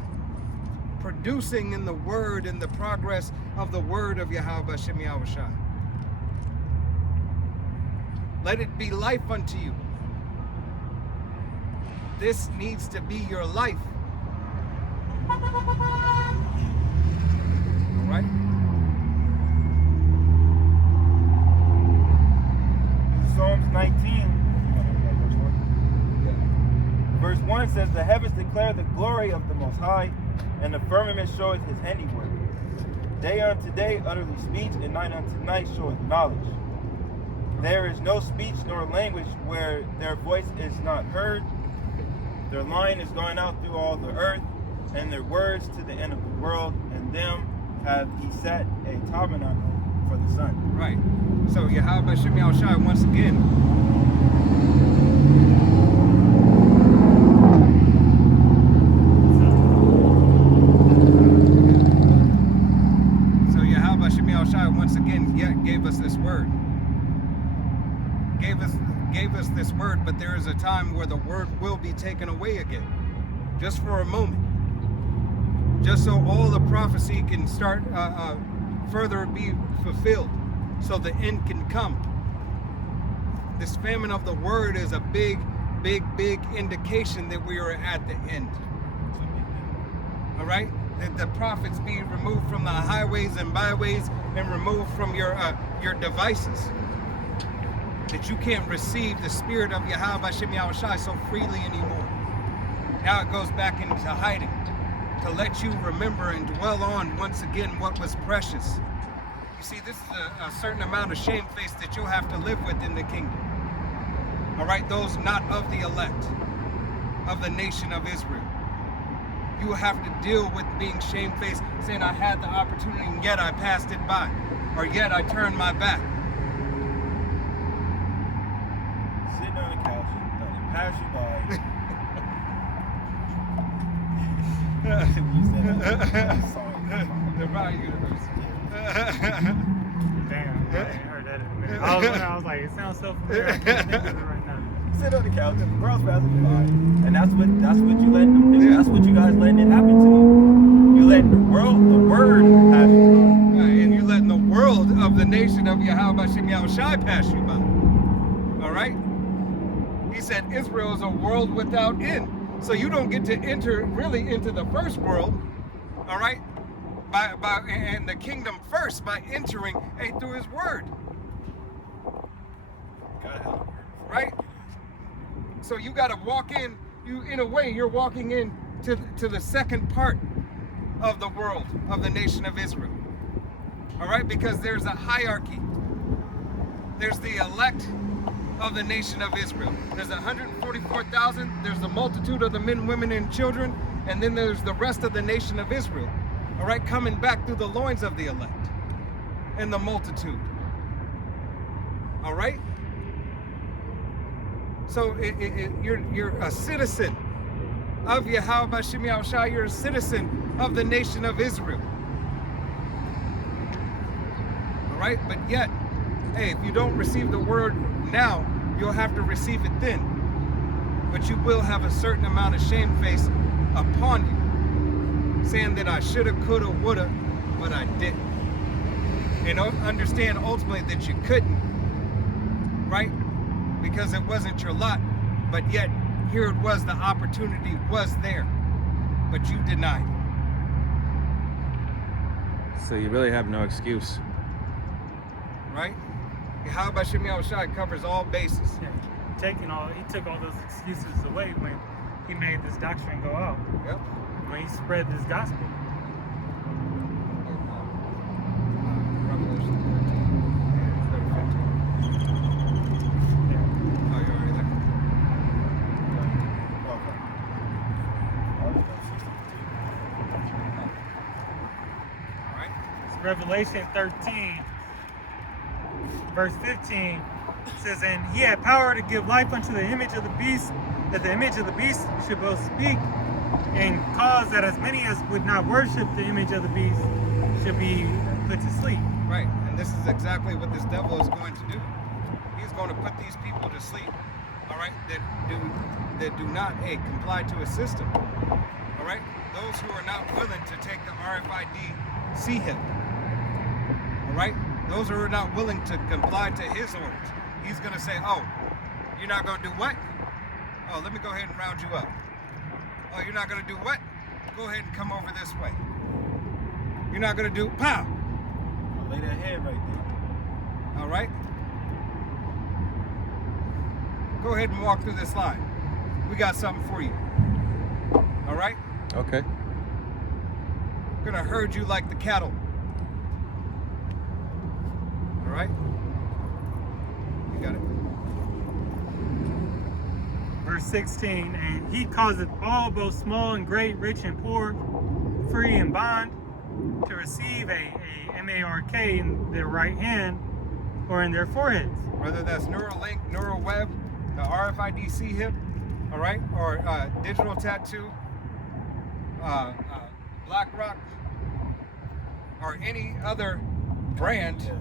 Producing in the word and the progress of the word of Yahweh Shem Yahushai. Let it be life unto you. This needs to be your life. All right? Psalms 19, verse 1 says, "The heavens declare the glory of the Most High, and the firmament showeth his handiwork. Day unto day utterly speech, and night unto night showeth knowledge. There is no speech nor language where their voice is not heard. Their line is going out through all the earth, and their words to the end of the world, and them have he set a tabernacle for the sun." Right. So Yahweh Shem Yahushai once again. So Yahweh Shem Yahushai once again gave us this word. Gave us this word, but there is a time where the word will be taken away again. Just for a moment. Just so all the prophecy can start further be fulfilled, so the end can come. This famine of the word is a big indication that we are at the end. All right, that the prophets be removed from the highways and byways and removed from your devices. That you can't receive the spirit of Yahweh Shem Yahushai so freely anymore. Now it goes back into hiding, to let you remember and dwell on once again what was precious. You see, this is a certain amount of shamefaced that you'll have to live with in the kingdom. All right, those not of the elect, of the nation of Israel. You will have to deal with being shamefaced, saying, "I had the opportunity and yet I passed it by," or "yet I turned my back." Sitting on the couch, let it pass you by. You said that. Sorry. The Right Universe. Damn, I ain't heard that in a minute. I was like, it sounds so familiar. I can't think of it right now. Sit on the couch and the world's passing you by. And that's what you letting them do. That's what you guys letting it happen to you. You letting the word pass you by. And you letting the world of the nation of Yahweh Shem Yahushai pass you by. All right? He said Israel is a world without end. So you don't get to enter really into the first world, all right? And the kingdom first by entering through his word. Right? So you got to walk in, in a way, you're walking in to the second part of the world, of the nation of Israel. All right? Because there's a hierarchy. There's the elect of the nation of Israel. There's 144,000. There's the multitude of the men, women, and children. And then there's the rest of the nation of Israel. All right, coming back through the loins of the elect and the multitude. All right? So you're a citizen of Yahweh Shem Yahushai. You're a citizen of the nation of Israel. All right? But yet, hey, if you don't receive the word now, you'll have to receive it then. But you will have a certain amount of shamefaced upon you, saying that I shoulda, coulda, woulda, but I didn't. And understand ultimately that you couldn't, right? Because it wasn't your lot, but yet here it was, the opportunity was there, but you denied it. So you really have no excuse. Right? Yahweh Shem Yahushai covers all bases. Yeah. He took all those excuses away when he made this doctrine go out. Yep. When he spread this gospel. Revelation 13, Revelation 13, verse 15 says, "And he had power to give life unto the image of the beast, that the image of the beast should both speak and cause that as many as would not worship the image of the beast should be put to sleep." Right, and this is exactly what this devil is going to do. He's going to put these people to sleep, all right, that do not comply to his system, all right? Those who are not willing to take the RFID CHIP, all right? Those who are not willing to comply to his orders. He's going to say, oh, you're not going to do what? Oh, let me go ahead and round you up. Oh, you're not going to do what? Go ahead and come over this way. You're not going to do, pow! I'll lay that head right there. All right? Go ahead and walk through this line. We got something for you. All right? Okay. We're gonna herd you like the cattle. All right? You got it. Verse 16, "And he causeth all, both small and great, rich and poor, free and bond, to receive a MARK in their right hand or in their foreheads." Whether that's Neuralink, NeuroWeb, the RFID CHIP, all right, or digital tattoo, BlackRock, or any other brand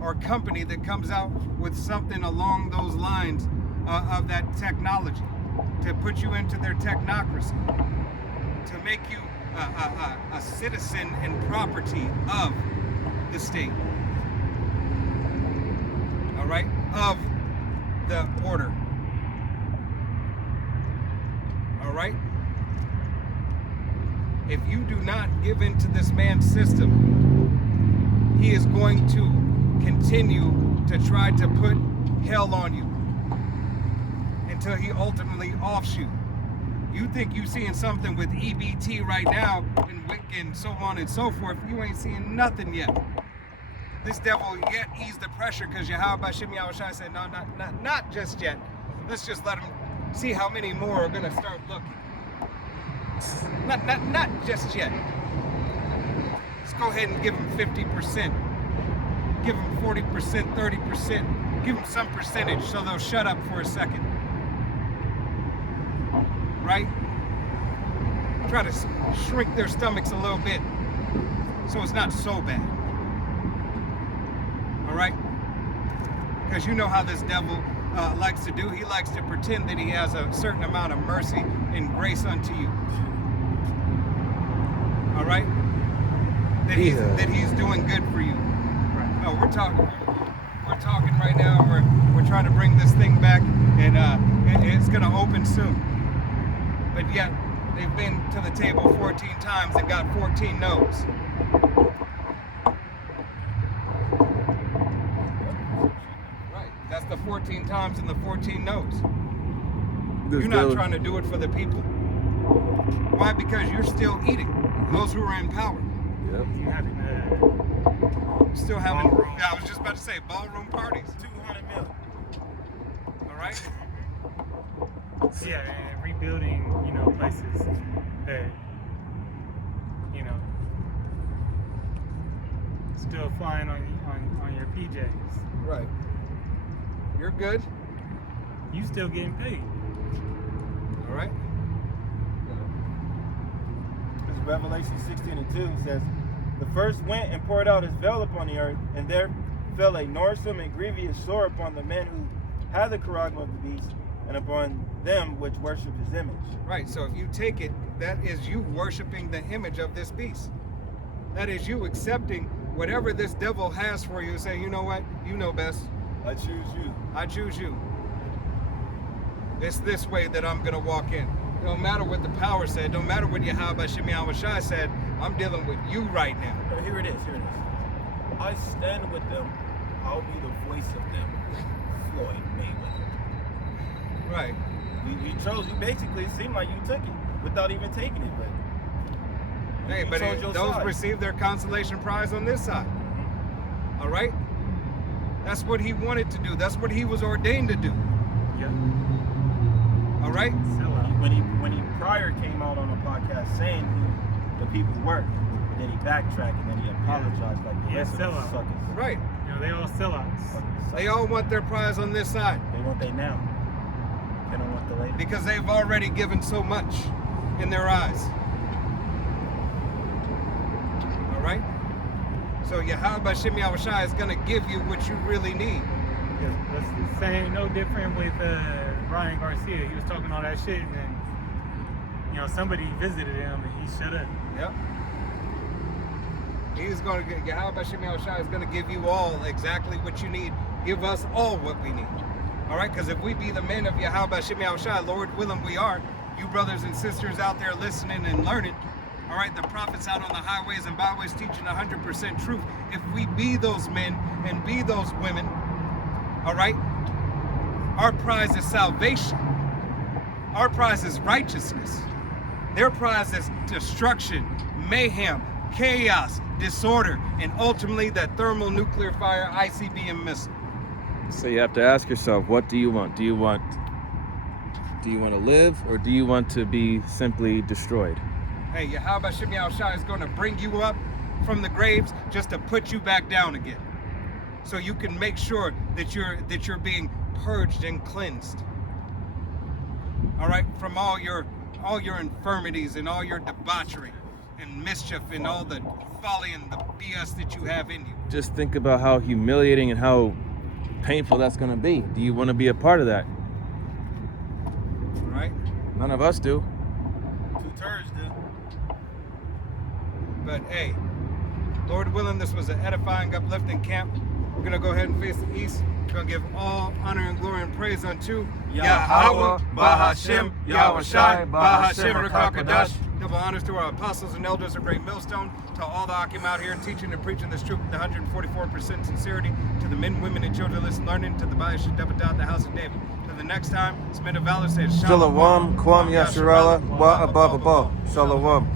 or company that comes out with something along those lines of that technology, to put you into their technocracy, to make you a citizen and property of the state, all right, of the order, all right? If you do not give into this man's system, he is going to continue to try to put hell on you until he ultimately offs you. You think you seeing something with EBT right now and WIC and so on and so forth. You ain't seeing nothing yet. This devil yet ease the pressure because Yahweh Bashim Yahushai said, no, not just yet. Let's just let him see how many more are going to start looking. Not just yet. Let's go ahead and give him 50%. Give them 40%, 30%. Give them some percentage so they'll shut up for a second. Right? Try to shrink their stomachs a little bit so it's not so bad. All right? Because you know how this devil likes to do. He likes to pretend that he has a certain amount of mercy and grace unto you. All right? That he's doing good for you. No, we're talking right now. We're trying to bring this thing back, and it's going to open soon. But yet, they've been to the table 14 times and got 14 no's. Right. That's the 14 times and the 14 no's. You're not trying to do it for the people. Why? Because you're still eating. Those who are in power. Yep. You having Still having, ballroom. yeah, I was just about to say ballroom parties. 200 million. All right? yeah, and rebuilding, places that, still flying on your PJs. Right. You're good. You still getting paid. All right? This is Revelation 16:2 says, "The first went and poured out his veil upon the earth, and there fell a noisome and grievous sore upon the men who had the charagma of the beast, and upon them which worship his image." Right. So if you take it, that is you worshiping the image of this beast. That is you accepting whatever this devil has for you and saying, you know what? You know best. I choose you. I choose you. It's this way that I'm going to walk in. No matter what the power said, no matter what Yahweh Shemi Awashai said, I'm dealing with you right now. Here it is. I stand with them. I'll be the voice of them. Floyd Mayweather. Right. You chose. You basically, it seemed like you took it without even taking it, but. Hey, you but chose your those side. receive their consolation prize on this side. All right? That's what he wanted to do. That's what he was ordained to do. Yeah. All right? Sell out. When he prior came out on a podcast saying who the people were, then he backtracked, and then he apologized like the Yeah, rest of the sellout. suckers. Right. You know, they all sellouts. Fucking suckers. They all want their prize on this side They want they now. They don't want the later. because they've already given so much in their eyes. All right? So Yahweh Bashem Yahushua is going to give you what you really need. Yeah, that's the same, no different with Ryan Garcia. He was talking all that shit, and then, you know, somebody visited him and he shut up. Yep. He's going to get, Yahweh Bashem Yahushua is going to give you all exactly what you need. Give us all what we need. All right? Because if we be the men of Yahweh Bashem Yahushua, Lord willing we are, you brothers and sisters out there listening and learning, all right, the prophets out on the highways and byways teaching 100% truth. If we be those men and be those women, all right, our prize is salvation. Our prize is righteousness. Their prize is destruction, mayhem, chaos, disorder, and ultimately that thermonuclear fire ICBM missile. So you have to ask yourself, what do you want? Do you want to live, or do you want to be simply destroyed? Hey, Yahweh Bashem Yahushua is going to bring you up from the graves just to put you back down again, so you can make sure that you're being purged and cleansed. All right, from all your infirmities and all your debauchery and mischief and all the folly and the BS that you have in you. Just think about how humiliating and how painful that's going to be. Do you want to be a part of that? All right. None of us do. 2 turds, dude. But hey, Lord willing, this was an edifying, uplifting camp. We're going to go ahead and face the east. We're going to give all honor and glory and praise unto Yahweh, Bahashem, Yahushai, Bahashem, Rakakadash. Double honors to our apostles and elders of Great Millstone, to all the Akim out here teaching and preaching this truth with 144% sincerity, to the men, women, and children listening, learning, to the Bayash Devadah, the house of David. Till the next time, Smith of Valor says, Shalom, Kwam Yasharala, Wa Ababa, Shalom.